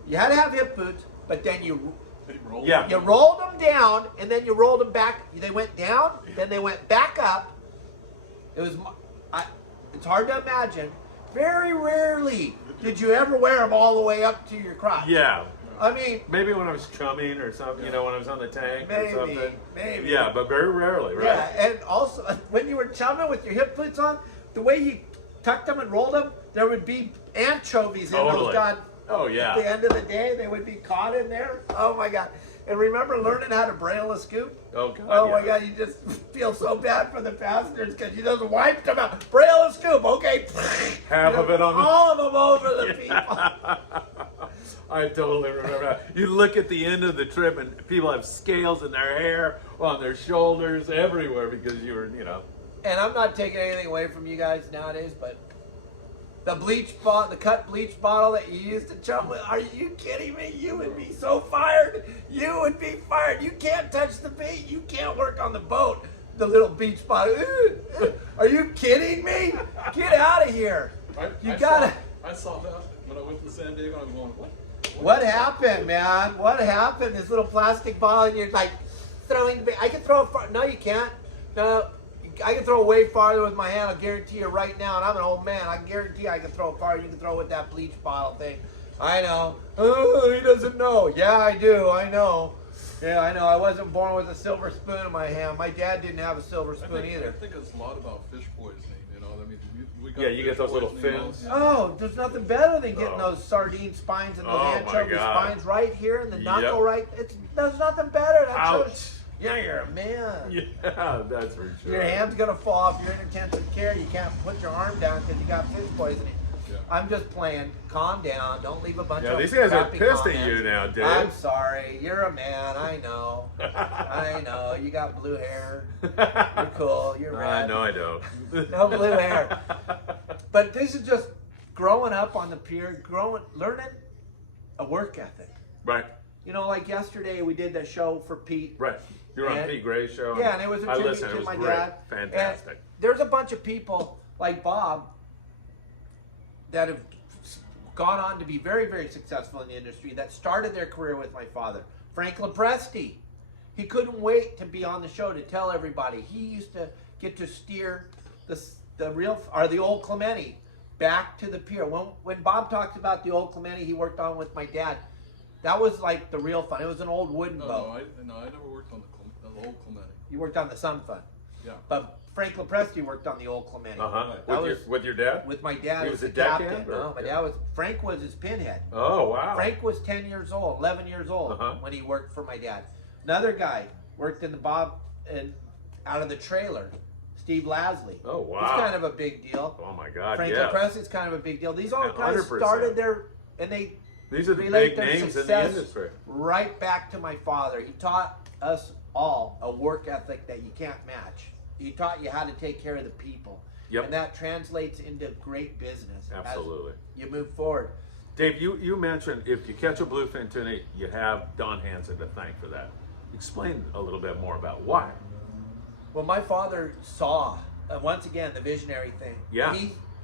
You had to have hip boots, but then you Yeah. rolled them down, and then you rolled them back. They went down, then they went back up. It's hard to imagine. Very rarely did you ever wear them all the way up to your crotch. Yeah. I mean, Maybe when I was chumming or something, you know, when I was on the tank or something. maybe. Yeah, but very rarely, right? Yeah, and also when you were chumming with your hip boots on, the way you tucked them and rolled them, there would be anchovies in Totally. those god. Oh, yeah. At the end of the day, they would be caught in there. Oh my God! And remember learning how to braille a scoop? Oh, God. Oh yeah. my God! You just feel so bad for the passengers because you just wiped them out. Braille a scoop, okay? Half of it on the... all of them over the people. I totally remember that. You look at the end of the trip and people have scales in their hair, on their shoulders, everywhere because you were, you know. And I'm not taking anything away from you guys nowadays, but the the cut bleach bottle that you used to chum with, are you kidding me? You would be so fired. You would be fired. You can't touch the bait. You can't work on the boat. The little beach bottle. Are you kidding me? Get out of here. You gotta. I saw that when I went to San Diego. I'm going, what? What happened, man? What happened? This little plastic ball, and you're like throwing. I can throw it far. No, you can't. No, I can throw it way farther with my hand. I'll guarantee you right now. And I'm an old man. I guarantee I can throw it farther. You can throw it with that bleach bottle thing. I know. Oh, he doesn't know. Yeah, I do. I know. Yeah, I know. I wasn't born with a silver spoon in my hand. My dad didn't have a silver spoon either. I think it's a lot about fish poisoning. You know, I mean, we got Yeah, you get fish those little poisoning fins. Oh, there's nothing better than getting Oh. those sardine spines and those Oh, my anchovy God. spines right here in the knuckle, Yep. right? There's nothing better. That Ouch. shows- Yeah, you're a man. Yeah, that's for sure. Your hand's gonna fall if you're in intensive care. You can't put your arm down because you got fish poisoning. Yeah. I'm just playing. Calm down. Don't leave a bunch Yeah, of these guys are crappy pissed at comments. you now, Dave. I'm sorry. You're a man. I know. I know. You got blue hair. You're cool. You're red. No, I don't. No blue hair. But this is just growing up on the pier, learning a work ethic. Right, You know, like yesterday we did the show for Pete. right. You're on And- Pete Gray's show. Yeah, and it was a I tribute listened. to It was my great. dad. Fantastic. And there's a bunch of people like Bob that have gone on to be very, very successful in the industry that started their career with my father. Franklin Presti. He couldn't wait to be on the show to tell everybody. He used to get to steer the old Clementi back to the pier. When Bob talks about the old Clementi he worked on with my dad, that was like the real fun. It was an old wooden boat. I never worked on the old Clementi. You worked on the Sun Fun. Yeah. But Franklin Presti worked on the old Clementi. Uh-huh. That With your dad? With my dad He as was the a deckhand, captain. or- No, my dad was. Frank was his pinhead. Oh, wow. Frank was 10 years old, 11 years old Uh-huh. when he worked for my dad. Another guy worked in the out of the trailer, Steve Lasley. Oh, wow. He's kind of a big deal. Oh, my God, Franklin yeah. Presti's kind of a big deal. These all guys 100%. started and they These are the relate big their names in the success industry. right back to my father. He taught us all a work ethic that you can't match. He taught you how to take care of the people. Yep. And that translates into great business. Absolutely. As you move forward. Dave, you mentioned if you catch a bluefin tuna, you have Don Hanson to thank for that. Explain a little bit more about why. Well, my father saw once again, the visionary thing. Yeah.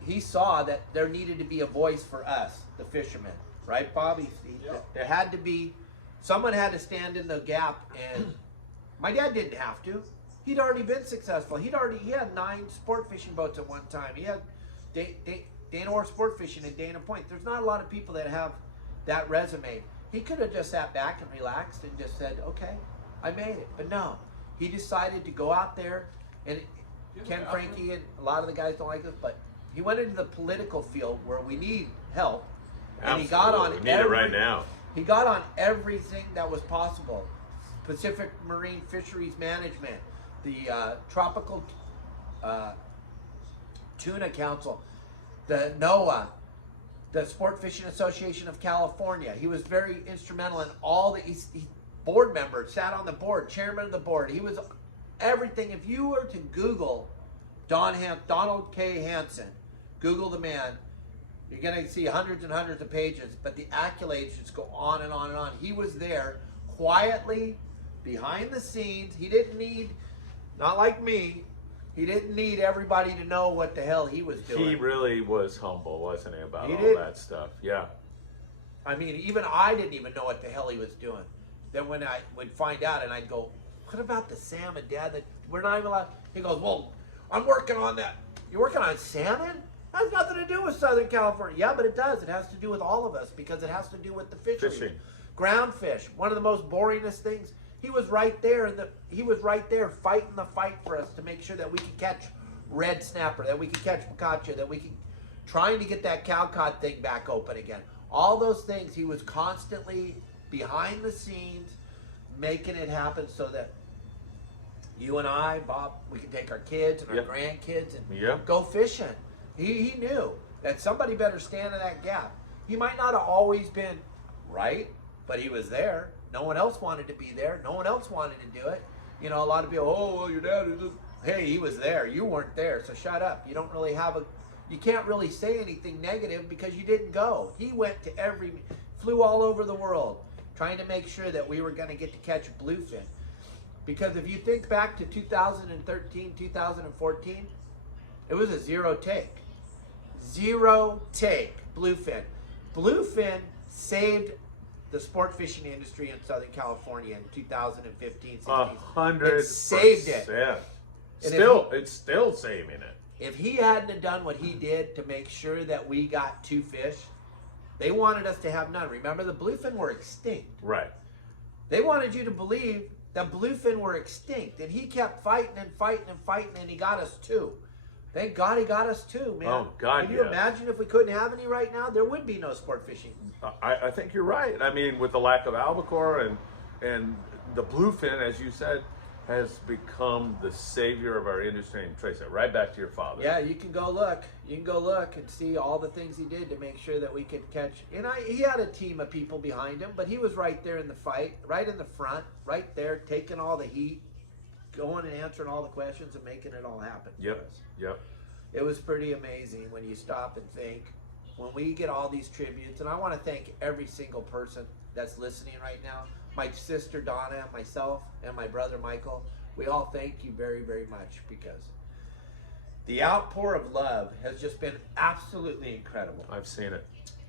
He saw that there needed to be a voice for us, the fishermen, right, Bobby? There had to be, someone had to stand in the gap, and my dad didn't have to. He'd already been successful. He had 9 sport fishing boats at one time. He had Dana Orr Sport Fishing in Dana Point. There's not a lot of people that have that resume. He could have just sat back and relaxed and just said, okay, I made it. But no, he decided to go out there, and Ken Frankie and a lot of the guys don't like this, but he went into the political field where we need help. And he got on we need it right now. He got on everything that was possible. Pacific Marine Fisheries Management, the Tropical Tuna Council, the NOAA, the Sport Fishing Association of California. He was very instrumental in all the board members, sat on the board, chairman of the board. He was everything. If you were to Google Donald K. Hanson, Google the man, you're going to see hundreds and hundreds of pages, but the accolades just go on and on and on. He was there quietly, behind the scenes. He didn't need, not like me, he didn't need everybody to know what the hell he was doing. He really was humble, wasn't he, about all that stuff? Yeah. I mean, even I didn't even know what the hell he was doing. Then when I would find out, and I'd go, what about the salmon, Dad? That we're not even allowed. He goes, well, I'm working on that. You're working on salmon? That has nothing to do with Southern California. Yeah, but it does. It has to do with all of us because it has to do with the fisheries. Fishing. Ground fish, one of the most boringest things. He was right there. He was right there fighting the fight for us to make sure that we could catch red snapper, that we could catch picacha, that we could trying to get that cowcod thing back open again. All those things, he was constantly behind the scenes making it happen so that you and I, Bob, we can take our kids and our grandkids and go fishing. He knew that somebody better stand in that gap. He might not have always been right, but he was there. No one else wanted to be there. No one else wanted to do it. You know, a lot of people, oh, well, your dad is just... Hey, he was there. You weren't there, so shut up. You don't really have you can't really say anything negative because you didn't go. He went to flew all over the world trying to make sure that we were going to get to catch bluefin. Because if you think back to 2013, 2014, it was a zero take. Zero take bluefin. Bluefin saved the sport fishing industry in Southern California in 2015, 16. 100%. It saved it. Yeah. And it's still saving it. If he hadn't have done what he did to make sure that we got 2 fish, they wanted us to have none. Remember, the bluefin were extinct. Right. They wanted you to believe that bluefin were extinct, and he kept fighting and fighting and fighting, and he got us 2. Thank God he got us 2, man. Oh, God, Can you imagine if we couldn't have any right now? There would be no sport fishing. I think you're right. I mean, with the lack of albacore and the bluefin, as you said, has become the savior of our industry. And trace it right back to your father. Yeah, you can go look. You can go look and see all the things he did to make sure that we could catch. And he had a team of people behind him, but he was right there in the fight, right in the front, right there, taking all the heat, going and answering all the questions and making it all happen for us. Yep. It was pretty amazing when you stop and think. When we get all these tributes, and I want to thank every single person that's listening right now. My sister Donna, myself, and my brother Michael, we all thank you very, very much because the outpour of love has just been absolutely incredible. I've seen it.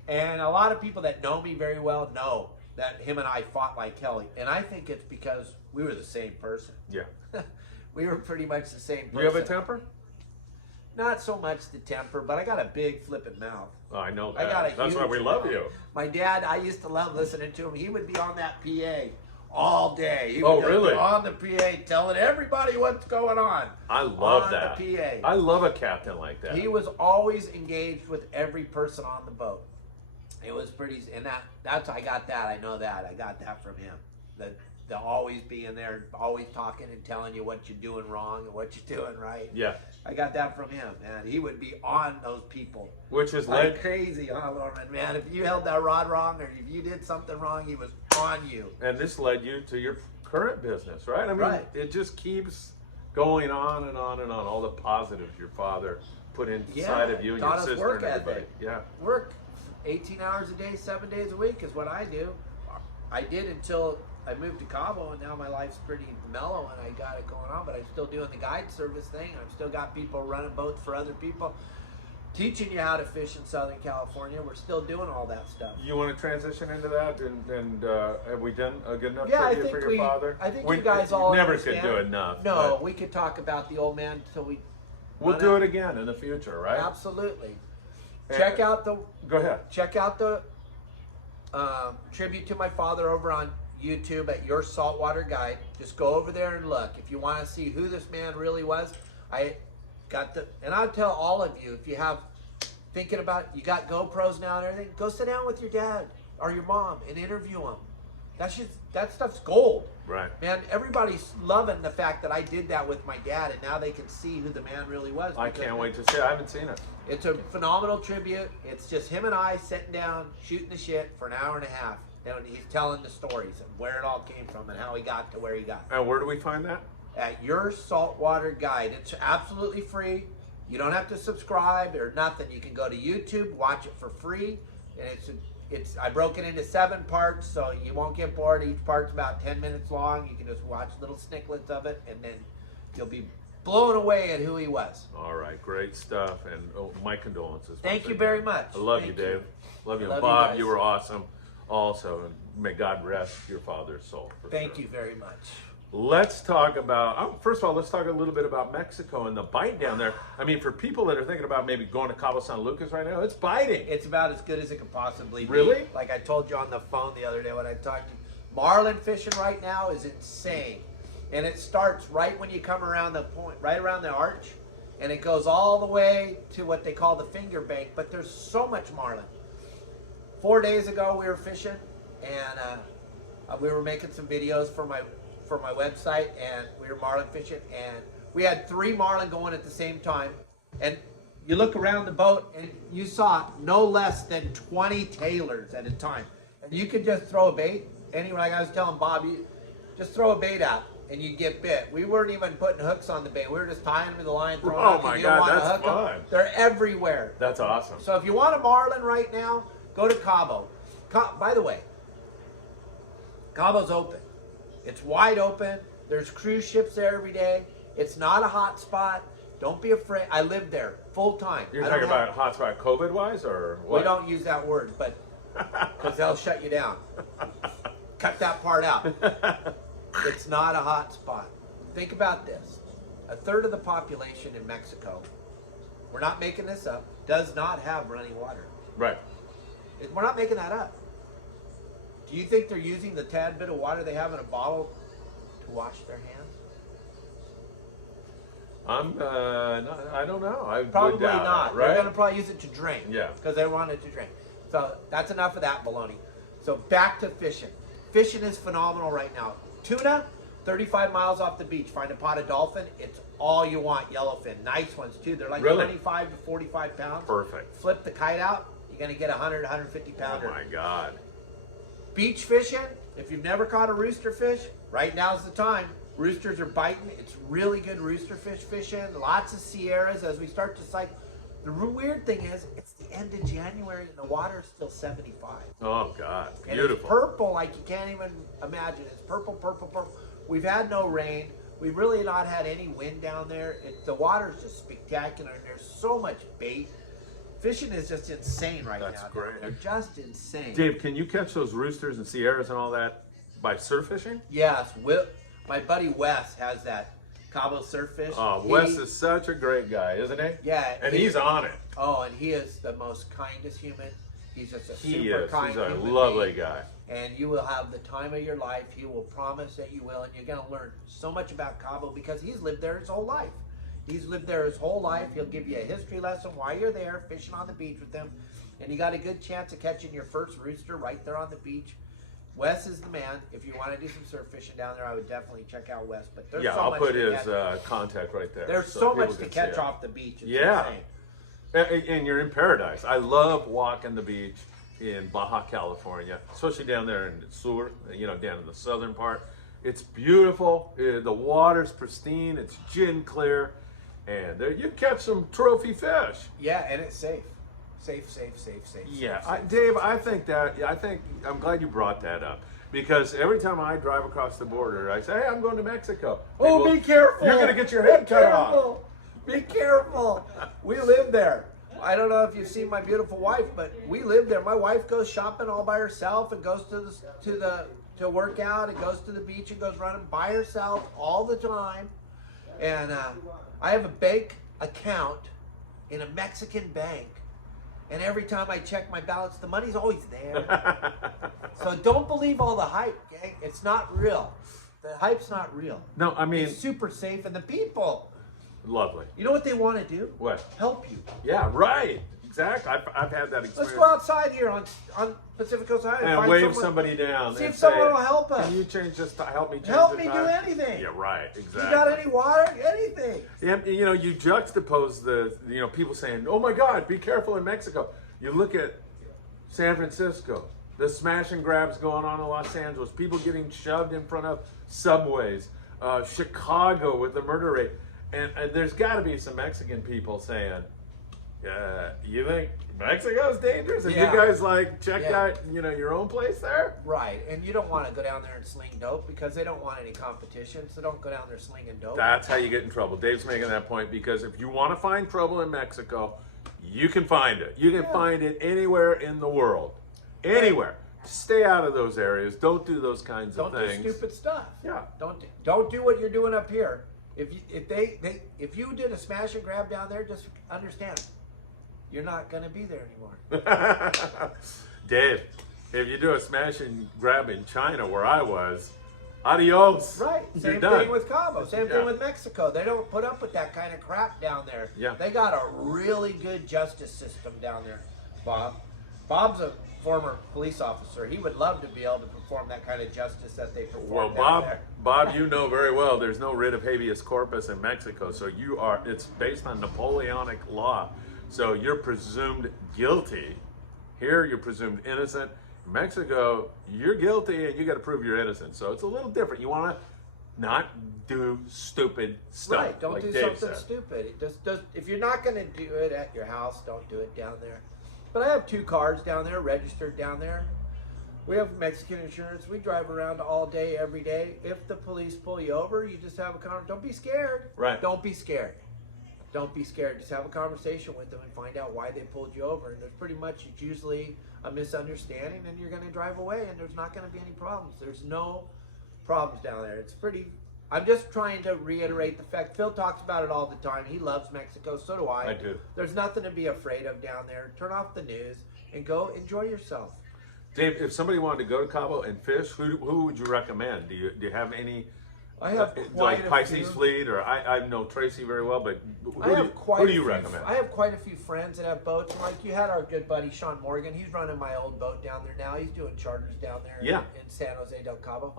And a lot of people that know me very well know that him and I fought like hell. And I think it's because we were the same person. Yeah. We were pretty much the same person. Do you have a temper? Not so much the temper, but I got a big flippin' mouth. Oh, I know that. I got a That's why we huge love mouth. you. My dad, I used to love listening to him. He would be on that PA all day. He would Oh, just really? be on the PA telling everybody what's going on. I love on that. The PA. I love a captain like that. He was always engaged with every person on the boat. It was pretty, and that's I got that. I know that. I got that from him. The always being there, always talking and telling you what you're doing wrong and what you're doing right. Yeah. I got that from him, man. He would be on those people. Which is like crazy, huh, Lohrman? Man, if you held that rod wrong or if you did something wrong, he was on you. And this led you to your current business, right? I mean, It just keeps going on and on and on. All the positives your father put inside of you and your sister and everybody. Yeah. Work 18 hours a day, 7 days a week is what I do. I did until I moved to Cabo, and now my life's pretty mellow, and I got it going on. But I'm still doing the guide service thing. I've still got people running boats for other people, teaching you how to fish in Southern California. We're still doing all that stuff. You want to transition into that, and have we done a good enough Yeah, I tribute think for your father? I think you guys all never understand. could do enough. No, but we could talk about the old man until we. we'll run do out. it again in the future, right? Absolutely. And- Check out the Go ahead. check out the tribute to my father over on YouTube at Your Saltwater Guide. Just go over there and look. If you want to see who this man really was, I got the, and I'll tell all of you, if you have thinking about, you got GoPros now and everything, go sit down with your dad or your mom and interview them. That stuff's gold. Right. Man, everybody's loving the fact that I did that with my dad, and now they can see who the man really was. I because can't wait to see it. I haven't seen it. It's a phenomenal tribute. It's just him and I sitting down, shooting the shit for an hour and a half. And he's telling the stories of where it all came from and how he got to where he got. And where do we find that? At Your Saltwater Guide. It's absolutely free. You don't have to subscribe or nothing. You can go to YouTube, watch it for free. And I broke it into 7 parts, so you won't get bored. Each part's about 10 minutes long. You can just watch little snicklets of it, and then you'll be blown away at who he was. All right, great stuff, and my condolences. Thank once you again. very much. I love Thank you, Dave. Love you, Love you Bob. guys. You were awesome. Also, and may God rest your father's soul. For Thank sure. you very much. Let's talk about, first of all, let's talk a little bit about Mexico and the bite down there. I mean, for people that are thinking about maybe going to Cabo San Lucas right now, it's biting. It's about as good as it could possibly be. Really? Like I told you on the phone the other day when I talked to you, Marlin fishing right now is insane. And it starts right when you come around the point, right around the arch, and it goes all the way to what they call the finger bank, but there's so much marlin. 4 days ago we were fishing, and we were making some videos for my website, and we were marlin fishing, and we had 3 marlin going at the same time. And you look around the boat, and you saw no less than 20 tailors at a time. And you could just throw a bait. Anyway, like I was telling Bob, you just throw a bait out, and you get bit. We weren't even putting hooks on the bait. We were just tying them to the line, throwing Oh them. my You don't God, want to that's hook them. fun. They're everywhere. That's awesome. So if you want a marlin right now, go to Cabo. By the way, Cabo's open. It's wide open. There's cruise ships there every day. It's not a hot spot. Don't be afraid. I live there full time. You're I don't talking have- about hotspot COVID-wise, or what? We don't use that word, but because they'll shut you down. Cut that part out. It's not a hot spot. Think about this. 1/3 of the population in Mexico, we're not making this up, does not have running water. Right. We're not making that up. Do you think they're using the tad bit of water they have in a bottle to wash their hands? I don't know. I would Probably doubt not. it, They're right? going to probably use it to drink. Yeah. Because they want it to drink. So that's enough of that baloney. So back to fishing. Fishing is phenomenal right now. Tuna, 35 miles off the beach. Find a pot of dolphin. It's all you want. Yellowfin. Nice ones too. They're like Really? 25 to 45 pounds. Perfect. Flip the kite out. You're going to get 100, 150 Oh pounder. my God. Beach fishing, if you've never caught a rooster fish, right now's the time. Roosters are biting. It's really good rooster fish fishing. Lots of Sierras as we start to cycle. The weird thing is, it's the end of January and the water's still 75. Oh God. And Beautiful. it's purple like you can't even imagine. It's purple, purple, purple. We've had no rain. We've really not had any wind down there. The water's just spectacular, and there's so much bait. Fishing is just insane right That's now. great. They're just insane. Dave, can you catch those roosters and Sierras and all that by surf fishing? Yes, my buddy Wes has that Cabo Surf Fish. Oh, Wes is such a great guy, isn't he? Yeah. And he's on it. Oh, and he is the most kindest human. He's just a He super is. kind He's a human lovely being. guy. And you will have the time of your life. He will promise that you will. And you're going to learn so much about Cabo because he's lived there his whole life. He's lived there his whole life. He'll give you a history lesson while you're there fishing on the beach with him. And you got a good chance of catching your first rooster right there on the beach. Wes is the man. If you want to do some surf fishing down there, I would definitely check out Wes. But there's Yeah, so I'll much put to his catch. contact right there. There's so people much to can catch see it. off the beach. It's Yeah. insane. And you're in paradise. I love walking the beach in Baja California, especially down there in the Sur, down in the southern part. It's beautiful. The water's pristine. It's gin clear. And there you catch some trophy fish. Yeah, and it's safe. Safe. Yeah, safe, Dave, I think I'm glad you brought that up. Because every time I drive across the border, I say, hey, I'm going to Mexico. Oh, They go, be careful. You're going to get your head cut off. Be careful. We live there. I don't know if you've seen my beautiful wife, but we live there. My wife goes shopping all by herself and goes to work out and goes to the beach and goes running by herself all the time. And I have a bank account in a Mexican bank. And every time I check my balance, the money's always there. So don't believe all the hype, gang. It's not real. The hype's not real. No, I mean, It's super safe. And the people, lovely. you know what they want to do? What? Help you. Yeah, right. Exactly. I've had that experience. Let's go outside here on Pacific Coast Highway and find wave someone- somebody down. See and if someone say, will help us. Can you change this? Help me change Help the me do tire?" anything. Yeah, right. Exactly. You got any water? Anything. Yeah, you know, you juxtapose people saying, "Oh my God, be careful in Mexico." You look at San Francisco, the smash and grabs going on in Los Angeles, people getting shoved in front of subways, Chicago with the murder rate, and there's got to be some Mexican people saying, "You think Mexico's dangerous?" And Yeah. you guys like checked Yeah. out, your own place there? Right. And you don't want to go down there and sling dope because they don't want any competition. So don't go down there slinging dope. That's how you get in trouble. Dave's making that point because if you want to find trouble in Mexico, you can find it. You can find it anywhere in the world. Anywhere. Stay out of those areas. Don't do those kinds of Don't things. do stupid stuff. Yeah. Don't do what you're doing up here. If you did a smash and grab down there, just understand, you're not going to be there anymore. Dave, if you do a smash and grab in China where I was, adios. Right. You're Same done. thing with Cabo. Same Yeah. thing with Mexico. They don't put up with that kind of crap down there. Yeah. They got a really good justice system down there, Bob. Bob's a former police officer. He would love to be able to perform that kind of justice that they perform Well, down there. Bob, you know very well there's no writ of habeas corpus in Mexico, so it's based on Napoleonic law. So you're presumed guilty. Here you're presumed innocent. In Mexico, you're guilty and you got to prove you're innocent. So it's a little different. You want to not do stupid stuff. Right, don't like do Dave something said. stupid. It just does. If you're not going to do it at your house, don't do it down there. But I have 2 cars down there, registered down there. We have Mexican insurance. We drive around all day, every day. If the police pull you over, you just have a conversation. Don't be scared. Right. Don't be scared. Don't be scared. Just have a conversation with them and find out why they pulled you over. And there's it's usually a misunderstanding, and you're going to drive away, and there's not going to be any problems. There's no problems down there. I'm just trying to reiterate the fact. Phil talks about it all the time. He loves Mexico. So do I. I do. There's nothing to be afraid of down there. Turn off the news and go enjoy yourself. Dave, if somebody wanted to go to Cabo and fish, who would you recommend? Do you have any? I have like quite a Pisces few. Fleet, or I know Tracy very well, but I have quite who a do you few- recommend? I have quite a few friends that have boats. And like you had our good buddy Sean Morgan. He's running my old boat down there now. He's doing charters down there Yeah. in San Jose del Cabo.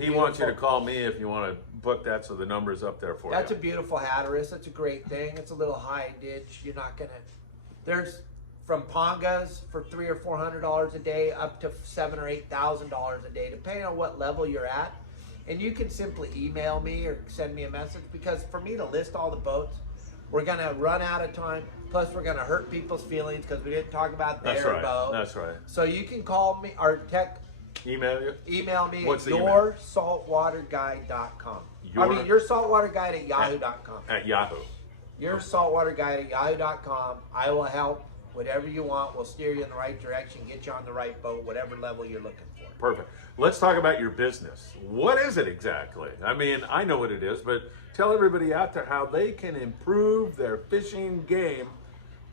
He wants you to call me if you want to book that, so the number's up there for That's you. a beautiful Hatteras. That's a great thing. It's a little high ditch. You're not gonna. There's from Pongas for $300 or $400 a day up to $7,000 or $8,000 a day, depending on what level you're at. And you can simply email me or send me a message, because for me to list all the boats, we're gonna run out of time. Plus, we're gonna hurt people's feelings because we didn't talk about their That's right. boat. That's right. So you can call me or Email you. email me What's at the email? yoursaltwaterguide.com. Your- yoursaltwaterguide at yahoo.com. At Yahoo. Yoursaltwaterguide at yahoo.com. I will help. Whatever you want, we'll steer you in the right direction, get you on the right boat, whatever level you're looking for. Perfect. Let's talk about your business. What is it exactly? I mean, I know what it is, but tell everybody out there how they can improve their fishing game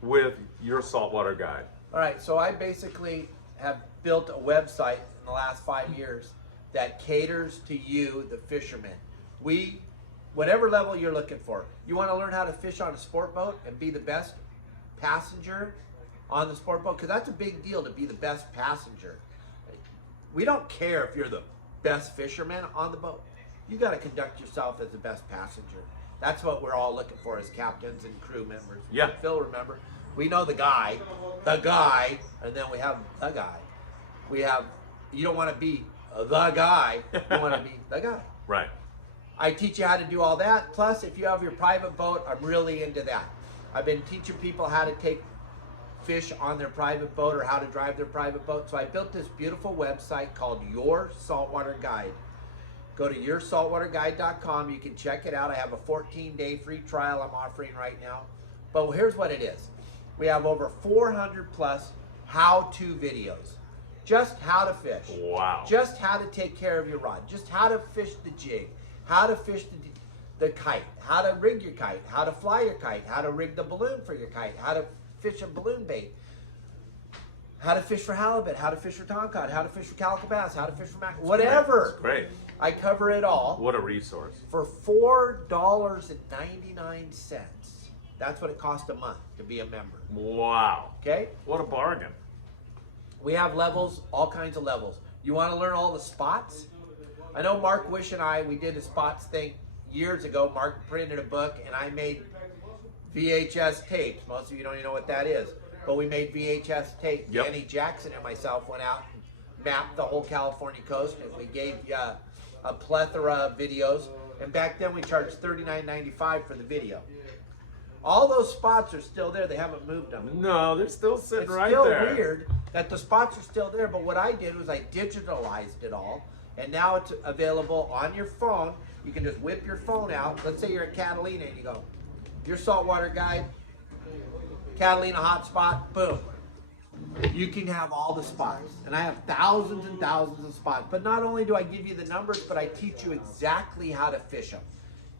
with your saltwater guide. All right, so I basically have built a website in the last 5 years that caters to you, the fisherman. Whatever level you're looking for. You want to learn how to fish on a sport boat and be the best passenger on the sport boat? Because that's a big deal, to be the best passenger. We don't care if you're the best fisherman on the boat. You got to conduct yourself as the best passenger. That's what we're all looking for as captains and crew members. Yeah. Phil, remember? We know the guy, and then we have the guy. You don't want to be the guy, you want to be the guy. Right. I teach you how to do all that. Plus, if you have your private boat, I'm really into that. I've been teaching people how to take fish on their private boat or how to drive their private boat. So I built this beautiful website called Your Saltwater Guide. Go to yoursaltwaterguide.com. You can check it out. I have a 14-day free trial I'm offering right now. But here's what it is. We have over 400 plus how-to videos. Just how to fish. Wow. Just how to take care of your rod. Just how to fish the jig. How to fish the kite. How to rig your kite. How to fly your kite. How to rig the balloon for your kite. How to fish a balloon bait. How to fish for halibut. How to fish for tomcod. How to fish for calico bass. How to fish for mackerel. Whatever. That's great. I cover it all. What a resource. For $4.99. That's what it costs a month to be a member. Wow. Okay? What a bargain. We have levels, all kinds of levels. You want to learn all the spots? I know Mark Wish and I, we did a spots thing years ago. Mark printed a book and I made VHS tapes. Most of you don't even know what that is. But we made VHS tapes. Yep. Danny Jackson and myself went out and mapped the whole California coast, and we gave you a plethora of videos. And back then we charged $39.95 for the video. All those spots are still there. They haven't moved them. No, they're still sitting It's right still there. weird that the spots are still there, but what I did was I digitalized it all, and now it's available on your phone. You can just whip your phone out. Let's say you're at Catalina and you go, your saltwater guide, Catalina hotspot, boom. You can have all the spots. And I have thousands and thousands of spots. But not only do I give you the numbers, but I teach you exactly how to fish them.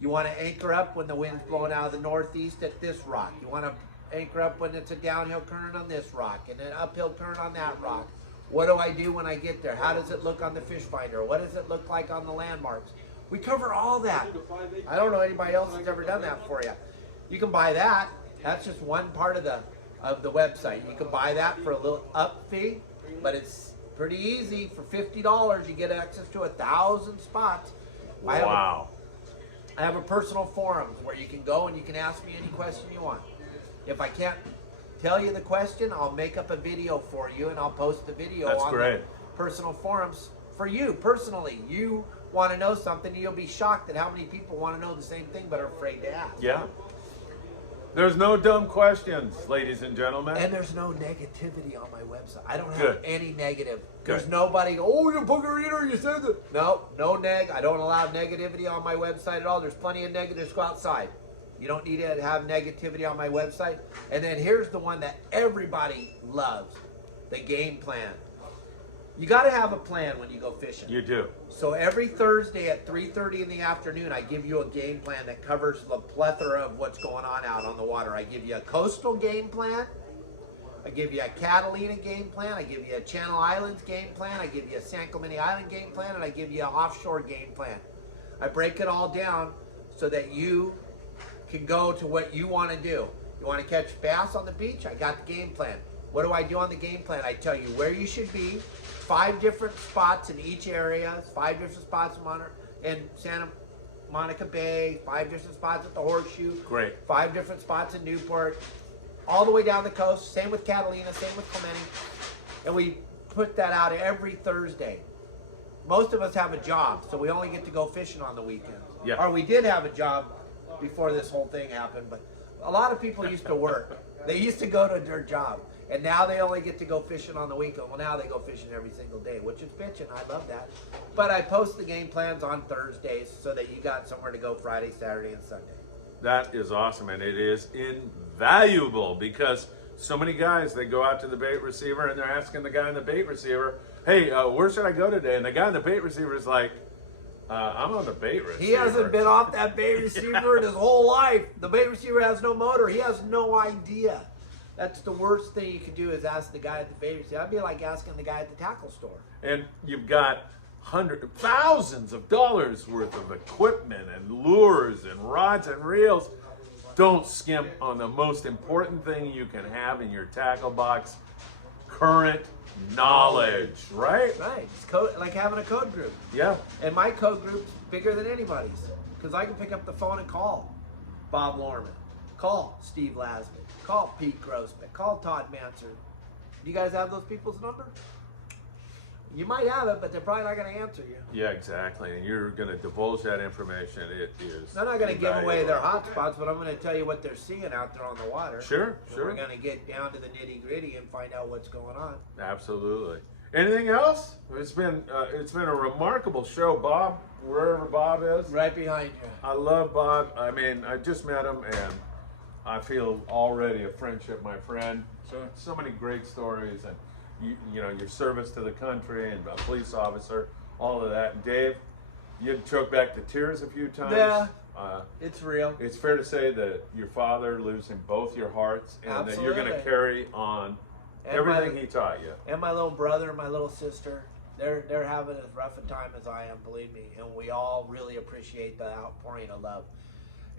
You want to anchor up when the wind's blowing out of the northeast at this rock. You want to anchor up when it's a downhill current on this rock and an uphill current on that rock. What do I do when I get there? How does it look on the fish finder? What does it look like on the landmarks? We cover all that. I don't know anybody else that's ever done that for you. You can buy that. That's just one part of the website. You can buy that for a little up fee, but it's pretty easy. For $50, you get access to 1,000 spots. Wow. I have a personal forum where you can go and you can ask me any question you want. If I can't tell you the question, I'll make up a video for you and I'll post the video That's on great. the personal forums for you personally. You want to know something, you'll be shocked at how many people want to know the same thing but are afraid to ask. Yeah. There's no dumb questions, ladies and gentlemen. And there's no negativity on my website. I don't have Good. any negative. Good. There's nobody, oh, you're a booger eater, you said that. No neg. I don't allow negativity on my website at all. There's plenty of negatives. Go outside. You don't need to have negativity on my website. And then here's the one that everybody loves, the game plan. You got to have a plan when you go fishing. You do. So every Thursday at 3:30 in the afternoon, I give you a game plan that covers the plethora of what's going on out on the water. I give you a coastal game plan. I give you a Catalina game plan. I give you a Channel Islands game plan. I give you a San Clemente Island game plan. And I give you an offshore game plan. I break it all down so that you can go to what you want to do. You want to catch bass on the beach? I got the game plan. What do I do on the game plan? I tell you where you should be, 5 different spots in each area, 5 different spots in Santa Monica Bay, 5 different spots at the Horseshoe, Great. 5 different spots in Newport, all the way down the coast, same with Catalina, same with Clementi, and we put that out every Thursday. Most of us have a job, so we only get to go fishing on the weekends. Yeah. Or we did have a job before this whole thing happened, but a lot of people used to work. They used to go to their job, and now they only get to go fishing on the weekend. Well, now they go fishing every single day, which is bitching. I love that. But I post the game plans on Thursdays so that you got somewhere to go Friday, Saturday, and Sunday. That is awesome, and it is invaluable because so many guys, they go out to the bait receiver and they're asking the guy in the bait receiver, hey, where should I go today? And the guy in the bait receiver is like, I'm on the bait receiver. He hasn't been off that bait receiver in his whole life. The bait receiver has no motor. He has no idea. That's the worst thing you can do is ask the guy at the bait receiver. That'd be like asking the guy at the tackle store. And you've got thousands of dollars worth of equipment and lures and rods and reels. Don't skimp on the most important thing you can have in your tackle box, current knowledge, right? Right. It's like having a code group. Yeah. And my code group's bigger than anybody's because I can pick up the phone and call Bob Lohrman, call Steve Lasnick, call Pete Grossbeck, call Todd Manser. Do you guys have those people's number? You might have it, but they're probably not going to answer you. Yeah, exactly. And you're going to divulge that information. It is. They're not going to give away invaluable. their hot spots, but I'm going to tell you what they're seeing out there on the water. Sure, And sure. we're going to get down to the nitty gritty and find out what's going on. Absolutely. Anything else? It's been a remarkable show, Bob. Wherever Bob is, Right behind you. I love Bob. I mean, I just met him, and I feel already a friendship, my friend. So many great stories, and you know, your service to the country, and a police officer, all of that. And Dave, you choked back to tears a few times. Yeah. It's real. It's fair to say that your father lives in both your hearts, and that you're going to Absolutely. carry on And everything my- he taught you. And my little brother and my little sister, they're having as rough a time as I am, believe me. And we all really appreciate the outpouring of love.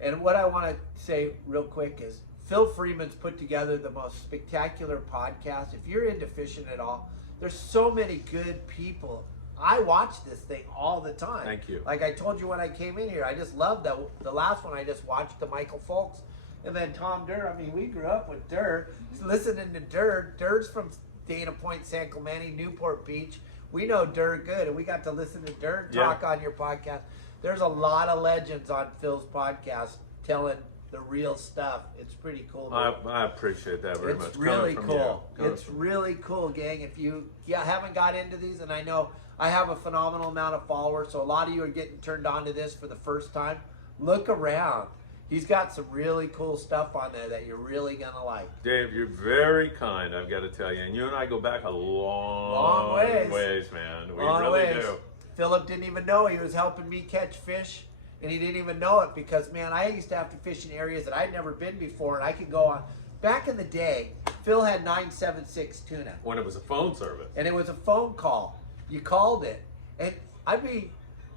And what I want to say real quick is Phil Friedman's put together the most spectacular podcast. If you're into fishing at all, there's so many good people. I watch this thing all the time. Thank you. Like I told you when I came in here, I just loved the last one I just watched, the Michael Folks. And then Tom Durr. I mean, we grew up with Durr, listening to Durr. Durr's from Dana Point, San Clemente, Newport Beach. We know Durr good, and we got to listen to Durr talk on your podcast. There's a lot of legends on Phil's podcast telling the real stuff. It's pretty cool. I appreciate that very much. It's really Coming from cool. you. Coming It's from- really cool, gang. If you haven't got into these, and I know I have a phenomenal amount of followers, so a lot of you are getting turned on to this for the first time. Look around. He's got some really cool stuff on there that you're really going to like. Dave, you're very kind, I've got to tell you. And you and I go back a long ways, man. We Long really ways. do. Philip didn't even know he was helping me catch fish, and he didn't even know it because, man, I used to have to fish in areas that I'd never been before, and I could go on. Back in the day, Phil had 976 tuna, When it was a phone service. and it was a phone call. You called it, and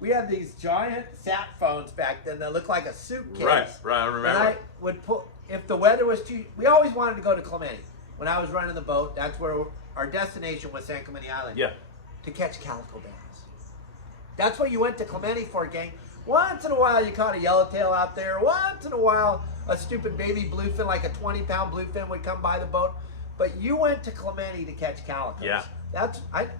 we had these giant sat phones back then that looked like a suitcase. Right, I remember. And I would put, if the weather was too, we always wanted to go to Clementi. When I was running the boat, that's where our destination was, San Clemente Island. Yeah. To catch calico bass. That's what you went to Clementi for, gang. Once in a while you caught a yellowtail out there. Once in a while a stupid baby bluefin, like a 20-pound bluefin, would come by the boat. But you went to Clementi to catch calicos. Yeah.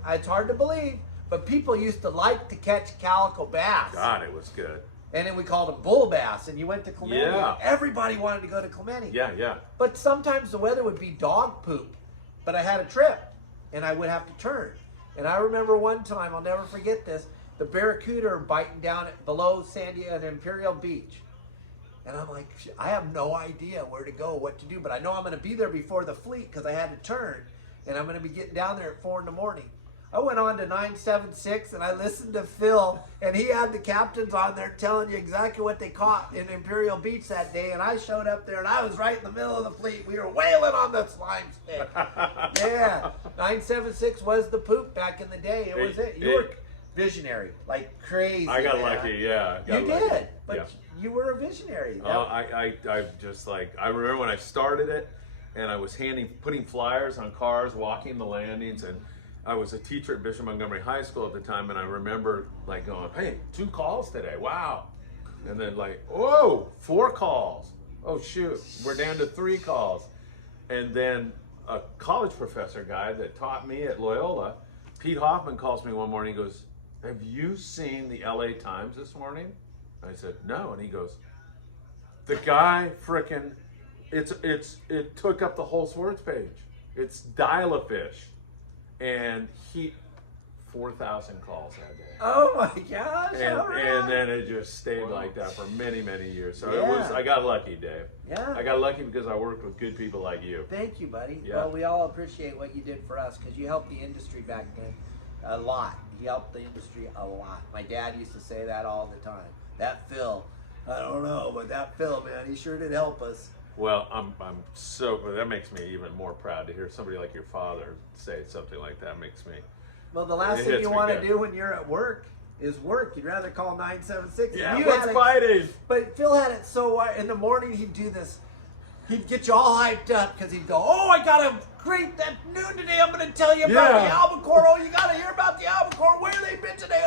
It's hard to believe, but people used to like to catch calico bass. God, it was good. And then we called them bull bass, and you went to Clementi. Yeah. Everybody wanted to go to Clementi. Yeah. But sometimes the weather would be dog poop. But I had a trip, and I would have to turn. And I remember one time, I'll never forget this, the barracuda are biting down below San Diego at Imperial Beach. And I'm like, I have no idea where to go, what to do, but I know I'm going to be there before the fleet because I had to turn, and I'm going to be getting down there at 4 in the morning. I went on to 976 and I listened to Phil, and he had the captains on there telling you exactly what they caught in Imperial Beach that day. And I showed up there and I was right in the middle of the fleet. We were whaling on the slime stick. Yeah, 976 was the poop back in the day. It was it. You were visionary, like crazy. I got man. lucky, yeah. You did, but you were a visionary. I just like, I remember when I started it, and I was putting flyers on cars, walking the landings, and I was a teacher at Bishop Montgomery High School at the time, and I remember like going, hey, 2 calls today, wow. And then like, whoa, 4 calls. Oh shoot, we're down to 3 calls. And then a college professor guy that taught me at Loyola, Pete Hoffman, calls me one morning, he goes, have you seen the LA Times this morning? I said, no. And he goes, the guy frickin', it took up the whole sports page. It's Dial-A-Fish. And 4,000 calls that day. Oh my gosh! And then it just stayed like that for many, many years. So I got lucky, Dave. Yeah. I got lucky because I worked with good people like you. Thank you, buddy. Yeah. Well, we all appreciate what you did for us because you helped the industry back then a lot. You helped the industry a lot. My dad used to say that all the time. That Phil, I don't know, but that Phil, man, he sure did help us. Well, that makes me even more proud to hear somebody like your father say something like that. Makes me. Well, the last It thing hits you me want to good. do when you're at work is work. You'd rather call 976. Yeah, You what's had it- fighting? But Phil had it so in the morning he'd do this. He'd get you all hyped up because he'd go, "Oh, I got a great that noon today. I'm going to tell you about the albacore. Oh, you got to hear about the albacore. Where they been today?"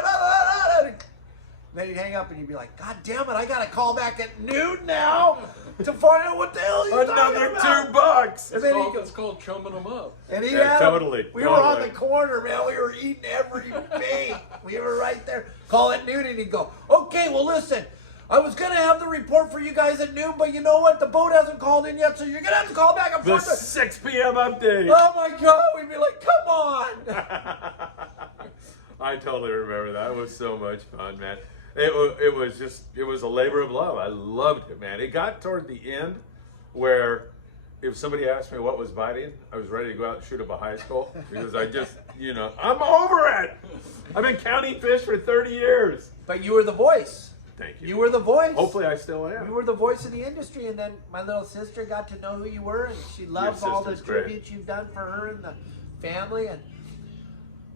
Then he'd hang up and you'd be like, "God damn it! I got to call back at noon now to find out what the hell he's talking Another about." $2. bucks. And then he It's goes, called chumming them up. and he Yeah, had totally, we were on totally. the corner, man. We were eating every bait. We were right there. Call it noon, and he'd go, okay, well, listen. I was going to have the report for you guys at noon, but you know what? The boat hasn't called in yet, so you're going to have to call back at The 4:30. 6 p.m. update. Oh, my God. We'd be like, come on. I totally remember that. It was so much fun, man. It was a labor of love. I loved it, man. It got toward the end where if somebody asked me what was biting, I was ready to go out and shoot up a high school because I just, I'm over it. I've been counting fish for 30 years. But you were the voice. Thank you. You were the voice. Hopefully I still am. You were the voice of the industry, and then my little sister got to know who you were, and she loves all the sister's great. tributes you've done for her and the family. And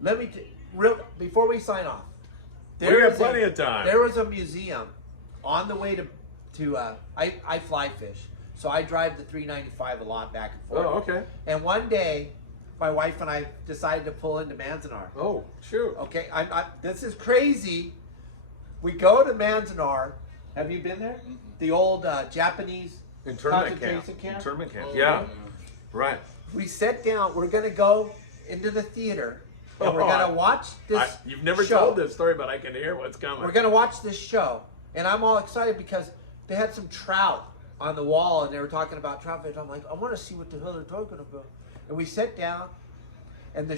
let me, before we sign off, We got is plenty of time. There was a museum on the way to I fly fish, so I drive the 395 a lot back and forth. Oh, okay. And one day, my wife and I decided to pull into Manzanar. Oh, shoot. Okay, this is crazy. We go to Manzanar. Have you been there? The old Japanese Internment concentration camp. Internment camp. Oh, Yeah. Right. We sit down. We're gonna go into the theater, and we're gonna watch this. You've never show. told this story, but I can hear what's coming. We're gonna watch this show, and I'm all excited because they had some trout on the wall, and they were talking about trout fish. I'm like, I want to see what the hell they're talking about. And we sit down, and the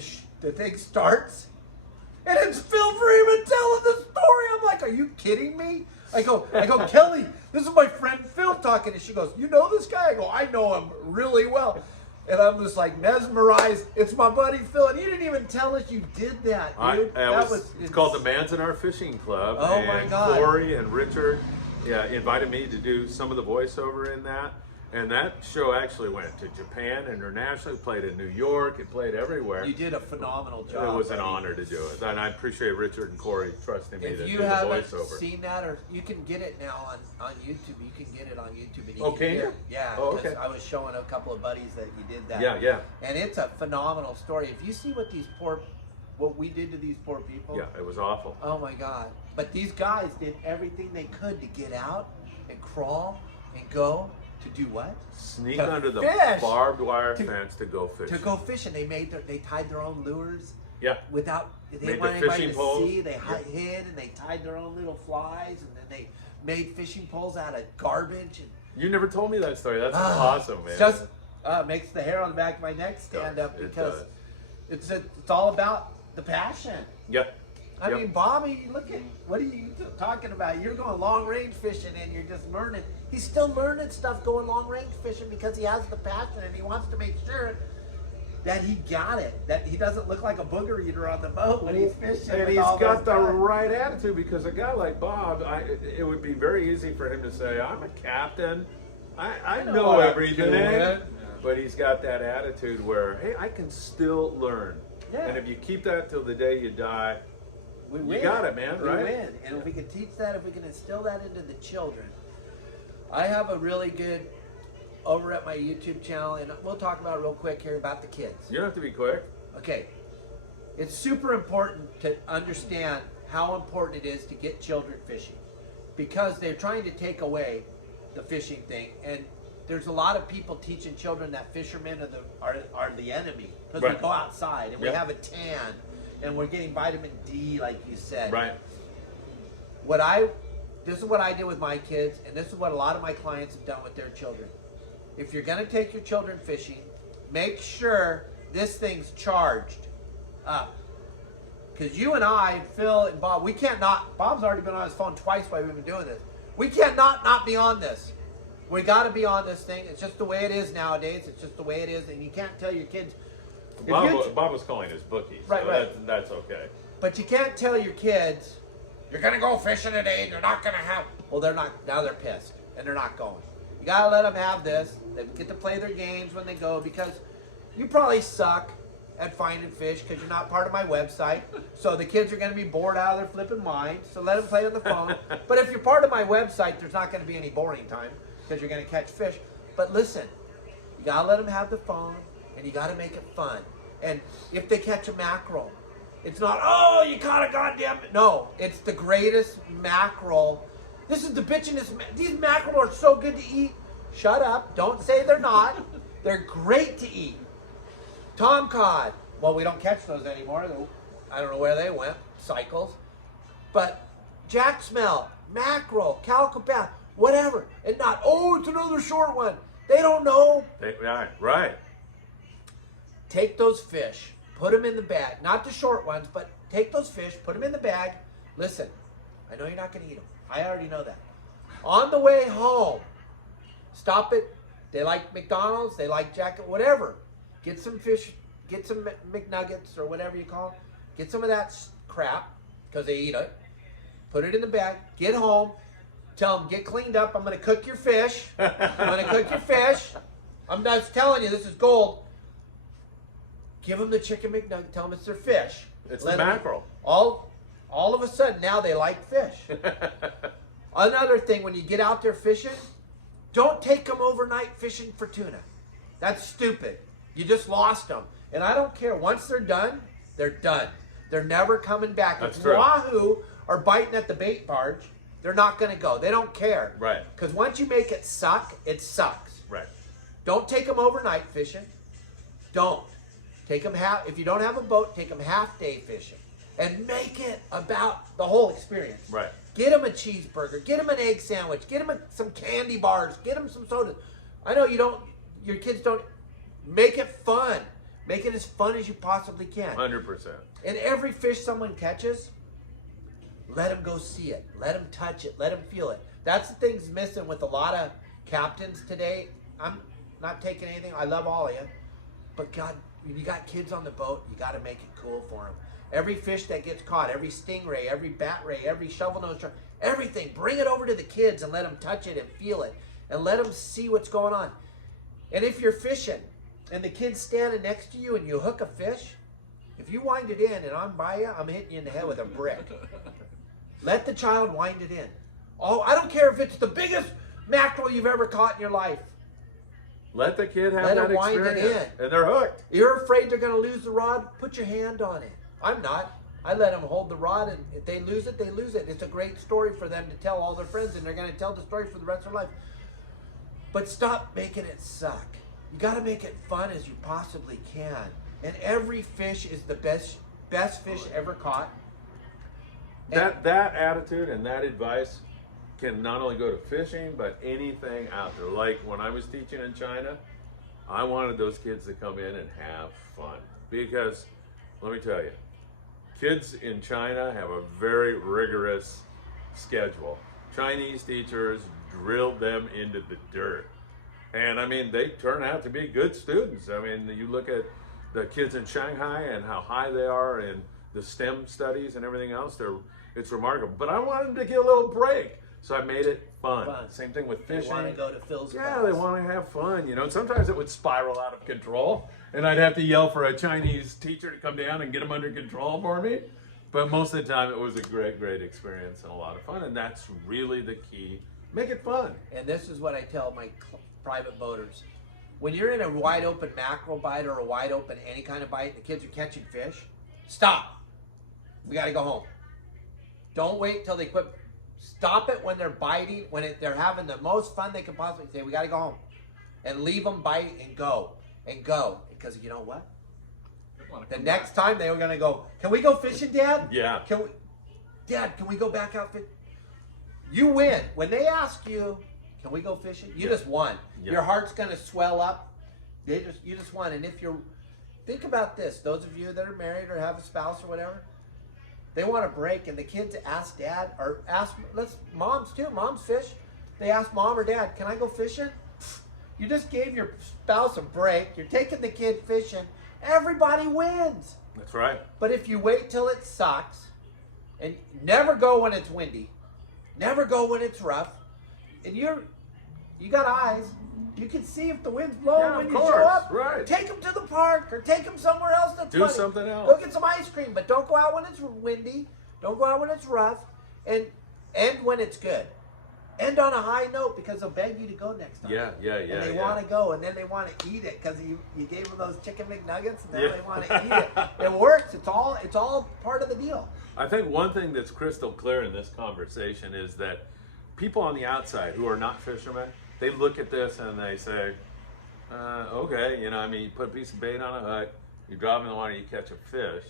thing starts. And it's Phil Friedman telling the story. I'm like, are you kidding me? I go, Kelly, this is my friend Phil talking. And she goes, you know this guy? I go, I know him really well. And I'm just like mesmerized. It's my buddy Phil. And you didn't even tell us you did that, dude. It's called the Manzanar Fishing Club. Oh, and my God. Corey and Richard invited me to do some of the voiceover in that. And that show actually went to Japan internationally, played in New York, it played everywhere. You did a phenomenal job. It was an buddy. honor to do it. And I appreciate Richard and Corey trusting me to If do you the haven't voiceover. seen that, or you can get it now on YouTube. You can get it on YouTube. And Oh, can you? hear it. Yeah. Oh, 'cause okay. I was showing a couple of buddies that you did that. Yeah. And it's a phenomenal story. If you see what we did to these poor people. Yeah, it was awful. Oh my God. But these guys did everything they could to get out and crawl and go to do what? Sneak To under the fish. barbed wire To- fence to go fishing. To go fishing. They tied their own lures. Yeah. Without, they Made didn't want the anybody fishing to poles. see. They Yeah. hid and they tied their own little flies, and then they made fishing poles out of garbage. And You never told me that story. That's awesome, man. Just makes the hair on the back of my neck stand does. up It because does. it's all about the passion. Yeah. I Yep. mean, Bobby, look at what are you talking about? You're going long range fishing and you're just learning. He's still learning stuff going long range fishing because he has the passion and he wants to make sure that he got it. That he doesn't look like a booger eater on the boat when he's fishing. And with he's all got those the guys. right attitude because a guy like Bob, it would be very easy for him to say, I'm a captain. I know what I'm everything. doing. Yeah. But he's got that attitude where, hey, I can still learn. Yeah. And if you keep that till the day you die, We you win. got it, man, we right? win. And if we can teach that, if we can instill that into the children. I have a really good over at my YouTube channel, and we'll talk about it real quick here about the kids. you don't have to be quick. Okay. It's super important to understand how important it is to get children fishing because they're trying to take away the fishing thing. And there's a lot of people teaching children that fishermen are the enemy because Right. we go outside and we Yep. have a tan and we're getting vitamin D, like you said. Right. This is what I did with my kids, and this is what a lot of my clients have done with their children. If you're going to take your children fishing, make sure this thing's charged up. Because you and I, Phil and Bob, we can't not. Bob's already been on his phone twice while we've been doing this. We can't not be on this. We got to be on this thing. It's just the way it is nowadays. It's just the way it is, and you can't tell your kids. if you- Bob was calling his bookie, so Right. That's okay. But you can't tell your kids, you're going to go fishing today and you're not going to have. Well, they're not. Now they're pissed and they're not going. You got to let them have this. They get to play their games when they go because you probably suck at finding fish because you're not part of my website. So the kids are going to be bored out of their flipping minds. So let them play on the phone. But if you're part of my website, there's not going to be any boring time because you're going to catch fish. But listen, you got to let them have the phone and you got to make it fun. And if they catch a mackerel, it's not, oh, you caught a goddamn. No, it's the greatest mackerel. This is the bitchinest. These mackerel are so good to eat. Shut up. Don't say they're not. They're great to eat. Tomcod. Well, we don't catch those anymore. I don't know where they went. Cycles. But jack smelt, mackerel, calico bass, whatever. And not, oh, it's another short one. They don't know. Right. Take those fish, put them in the bag. Not the short ones, but take those fish, put them in the bag. Listen, I know you're not going to eat them. I already know that. On the way home, stop it. They like McDonald's, they like Jack, whatever. Get some fish, get some McNuggets or whatever you call them. Get some of that crap, because they eat it. Put it in the bag. Get home. Tell them, get cleaned up. I'm going to cook your fish. I'm going to cook your fish. I'm just telling you, this is gold. Give them the chicken McNugget. Tell them it's their fish. It's the mackerel. All of a sudden, now they like fish. Another thing, when you get out there fishing, don't take them overnight fishing for tuna. That's stupid. You just lost them. And I don't care. Once they're done, they're done. They're never coming back. That's if true. Wahoo are biting at the bait barge, they're not going to go. They don't care. Right. Because once you make it suck, it sucks. Right. Don't take them overnight fishing. Don't. Take them if you don't have a boat, take them half-day fishing. And make it about the whole experience. Right. Get them a cheeseburger. Get them an egg sandwich. Get them some candy bars. Get them some sodas. I know your kids don't. Make it fun. Make it as fun as you possibly can. 100%. And every fish someone catches, let them go see it. Let them touch it. Let them feel it. That's the thing's missing with a lot of captains today. I'm not taking anything. I love all of you. But God, when you got kids on the boat, you got to make it cool for them. Every fish that gets caught, every stingray, every bat ray, every shovel-nosed shark, everything, bring it over to the kids and let them touch it and feel it. And let them see what's going on. And if you're fishing and the kid's standing next to you and you hook a fish, if you wind it in and I'm by you, I'm hitting you in the head with a brick. Let the child wind it in. Oh, I don't care if it's the biggest mackerel you've ever caught in your life. Let the kid have Let that them wind it experience. in. And they're hooked. You're afraid they're going to lose the rod? Put your hand on it. I'm not. I let them hold the rod, and if they lose it, they lose it. It's a great story for them to tell all their friends, and they're going to tell the story for the rest of their life. But stop making it suck. You got to make it fun as you possibly can. And every fish is the best fish ever caught. That attitude and that advice can not only go to fishing, but anything out there. Like when I was teaching in China, I wanted those kids to come in and have fun. Because, let me tell you, kids in China have a very rigorous schedule. Chinese teachers drilled them into the dirt. And I mean, they turn out to be good students. I mean, you look at the kids in Shanghai and how high they are in the STEM studies and everything else, it's remarkable. But I wanted them to get a little break. So I made it fun. Same thing with fishing. They want to go to Phil's Yeah, class. they want to have fun. You know, sometimes it would spiral out of control, and I'd have to yell for a Chinese teacher to come down and get them under control for me. But most of the time, it was a great, great experience and a lot of fun, and that's really the key. Make it fun. And this is what I tell my private boaters. When you're in a wide open mackerel bite or a wide open any kind of bite and the kids are catching fish, stop. We got to go home. Don't wait till they quit. Stop it when they're biting, when they're having the most fun they can possibly say. We got to go home. And leave them bite and go. And go. Because you know what? The next time they were going to go, can we go fishing, Dad? Yeah. Dad, can we go back out fishing? You win. When they ask you, can we go fishing? You just won. Yeah. Your heart's going to swell up. You just won. And if you're, think about this. Those of you that are married or have a spouse or whatever, they want a break, and the kids ask dad, or moms too, moms fish. They ask mom or dad, can I go fishing? You just gave your spouse a break. You're taking the kid fishing. Everybody wins. That's right. But if you wait till it sucks, and never go when it's windy, never go when it's rough, and you got eyes, you can see if the wind's blowing when you show up. Right. Take them to the park or take them somewhere else that's Do funny. something else. Go get some ice cream, but don't go out when it's windy. Don't go out when it's rough, and end when it's good. End on a high note because they'll beg you to go next time. Yeah. And they want to go, and then they want to eat it because you gave them those chicken McNuggets, and now they want to eat it. It works. It's all part of the deal. I think one thing that's crystal clear in this conversation is that people on the outside who are not fishermen, they look at this and they say, Okay, you know, I mean, you put a piece of bait on a hook, you drop it in the water, you catch a fish.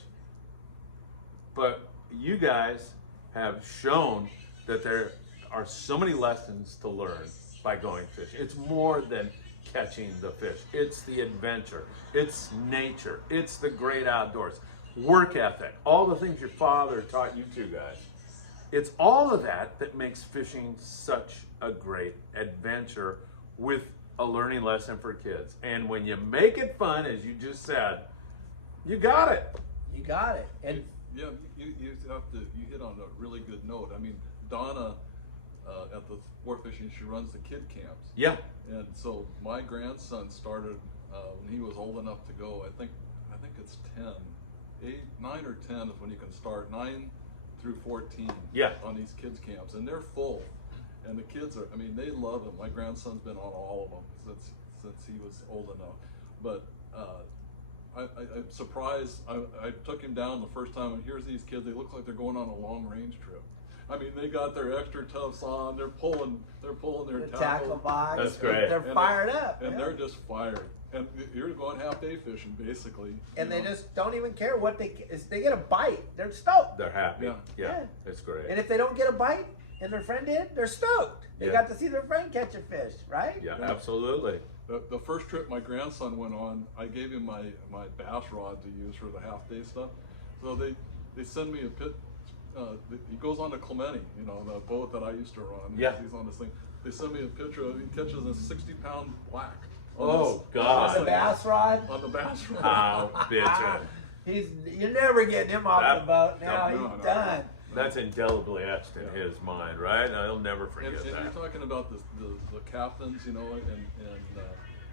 But you guys have shown that there are so many lessons to learn by going fishing. It's more than catching the fish. It's the adventure. It's nature. It's the great outdoors. Work ethic. All the things your father taught you two guys. It's all of that that makes fishing such a great adventure with a learning lesson for kids. And when you make it fun, as you just said, you got it. You got it. And Yeah, you hit on a really good note. I mean, Donna at the sport fishing, she runs the kid camps. Yeah. And so my grandson started when he was old enough to go. I think it's 9 or 10 is when you can start. 9 through 14. Yeah. On these kids camps, and they're full. And the kids are, I mean, they love them. My grandson's been on all of them since he was old enough. But I'm surprised. I took him down the first time, and here's these kids. They look like they're going on a long range trip. I mean, they got their extra tufts on. They're pulling their the tackle box. That's great. They're fired up. and yeah. they're just fired. And you're going half day fishing basically. And you they know. just don't even care what if they get a bite, they're stoked. They're happy. Yeah. Yeah. It's great. And if they don't get a bite and their friend did, they're stoked. They Yeah. got to see their friend catch a fish, right? Yeah, Yeah. absolutely. The first trip my grandson went on, I gave him my bass rod to use for the half day stuff. So they send me a pit. He goes on to Clementi, you know, the boat that I used to run. Yeah. He's on this thing. They send me a picture of him. He catches a 60-pound black. Oh, God. On the bass rod. On the bass rod. How bitchin'. You're never getting him off That- the boat now. no, He's no. done. That's indelibly etched in Yeah. his mind, right? He'll never forget And that. you're talking about the captains, you know, and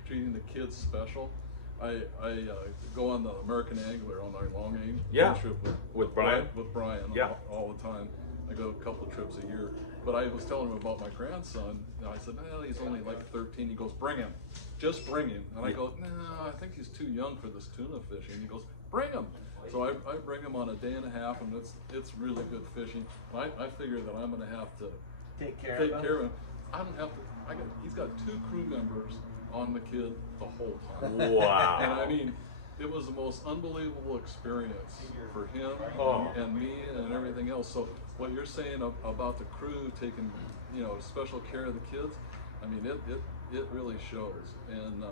treating the kids special. I go on the American Angler on our long range Yeah. trip With Brian? With Brian Yeah. all the time. I go a couple of trips a year. But I was telling him about my grandson, and I said, well, he's only like 13. He goes, bring him. Just bring him. And I go, no, I think he's too young for this tuna fishing. He goes, bring him. So I bring him on a day and a half, and it's really good fishing. And I figure that I'm going to have to Take care take of him. care of him. I don't have to. He's got 2 crew members on the kid the whole time. Wow. And I mean, it was the most unbelievable experience for him Oh. and me and everything else. So what you're saying about the crew taking, you know, special care of the kids, I mean, it really shows. And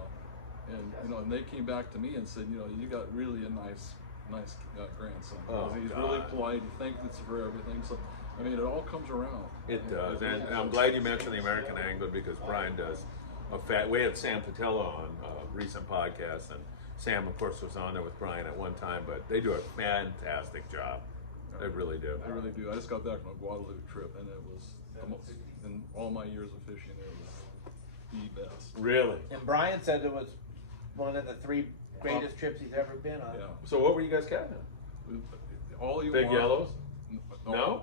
you know, and they came back to me and said, you know, you got really a nice grandson. Oh, He's God. really polite. He thanks us for everything. So I mean, it all comes around. It does, and I'm glad you mentioned the American Angler because Brian does we had Sam Patello on a recent podcast, and Sam, of course, was on there with Brian at one time, but they do a fantastic job. They really do. I really do. I just got back from a Guadalupe trip, and it was, in all my years of fishing, it was the best. Really? And Brian said it was one of the 3 greatest trips he's ever been on. Yeah. So what were you guys catching? All you Big want, yellows? No?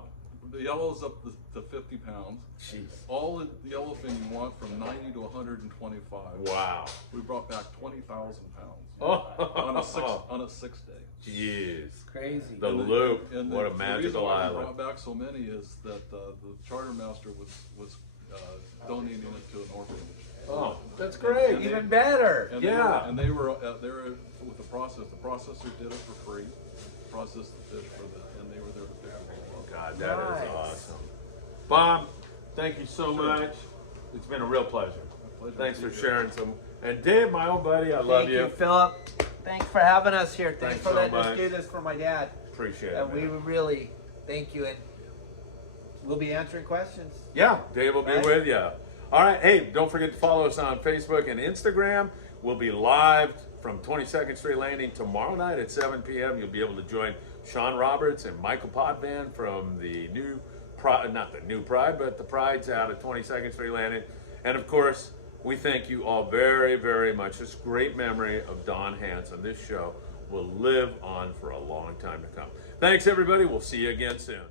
The yellow's up to 50 pounds. Jeez. All the yellowfin you want from 90 to 125. Wow. We brought back 20,000 pounds Oh. on a 6 day. Jeez. Crazy. The And loop. and What a the reason magical why we island. brought back so many is that the charter master was donating it to an orphanage. Oh, that's great. And they- Even better. And Yeah. they were with the process. The processor did it for free, processed the fish and they were there to pick them all up. God, that is Nice. awesome. Bob, thank you so Sure. much. It's been a real pleasure. Pleasure Thanks to for be sharing some. And Dave, my old buddy, I love Thank you, Philip. Thanks for having us here. Thanks Thanks for so letting much. us do this for my dad. Appreciate it. And we man. really thank you. And we'll be answering questions. Yeah, Dave will be Right. with you. All right. Hey, don't forget to follow us on Facebook and Instagram. We'll be live from 22nd Street Landing tomorrow night at 7 p.m. You'll be able to join Sean Roberts and Michael Potvin from the new Pride, not the new Pride, but the Prides out at 22nd Street Landing. And of course, we thank you all very, very much. This great memory of Don Hanson. This show will live on for a long time to come. Thanks, everybody. We'll see you again soon.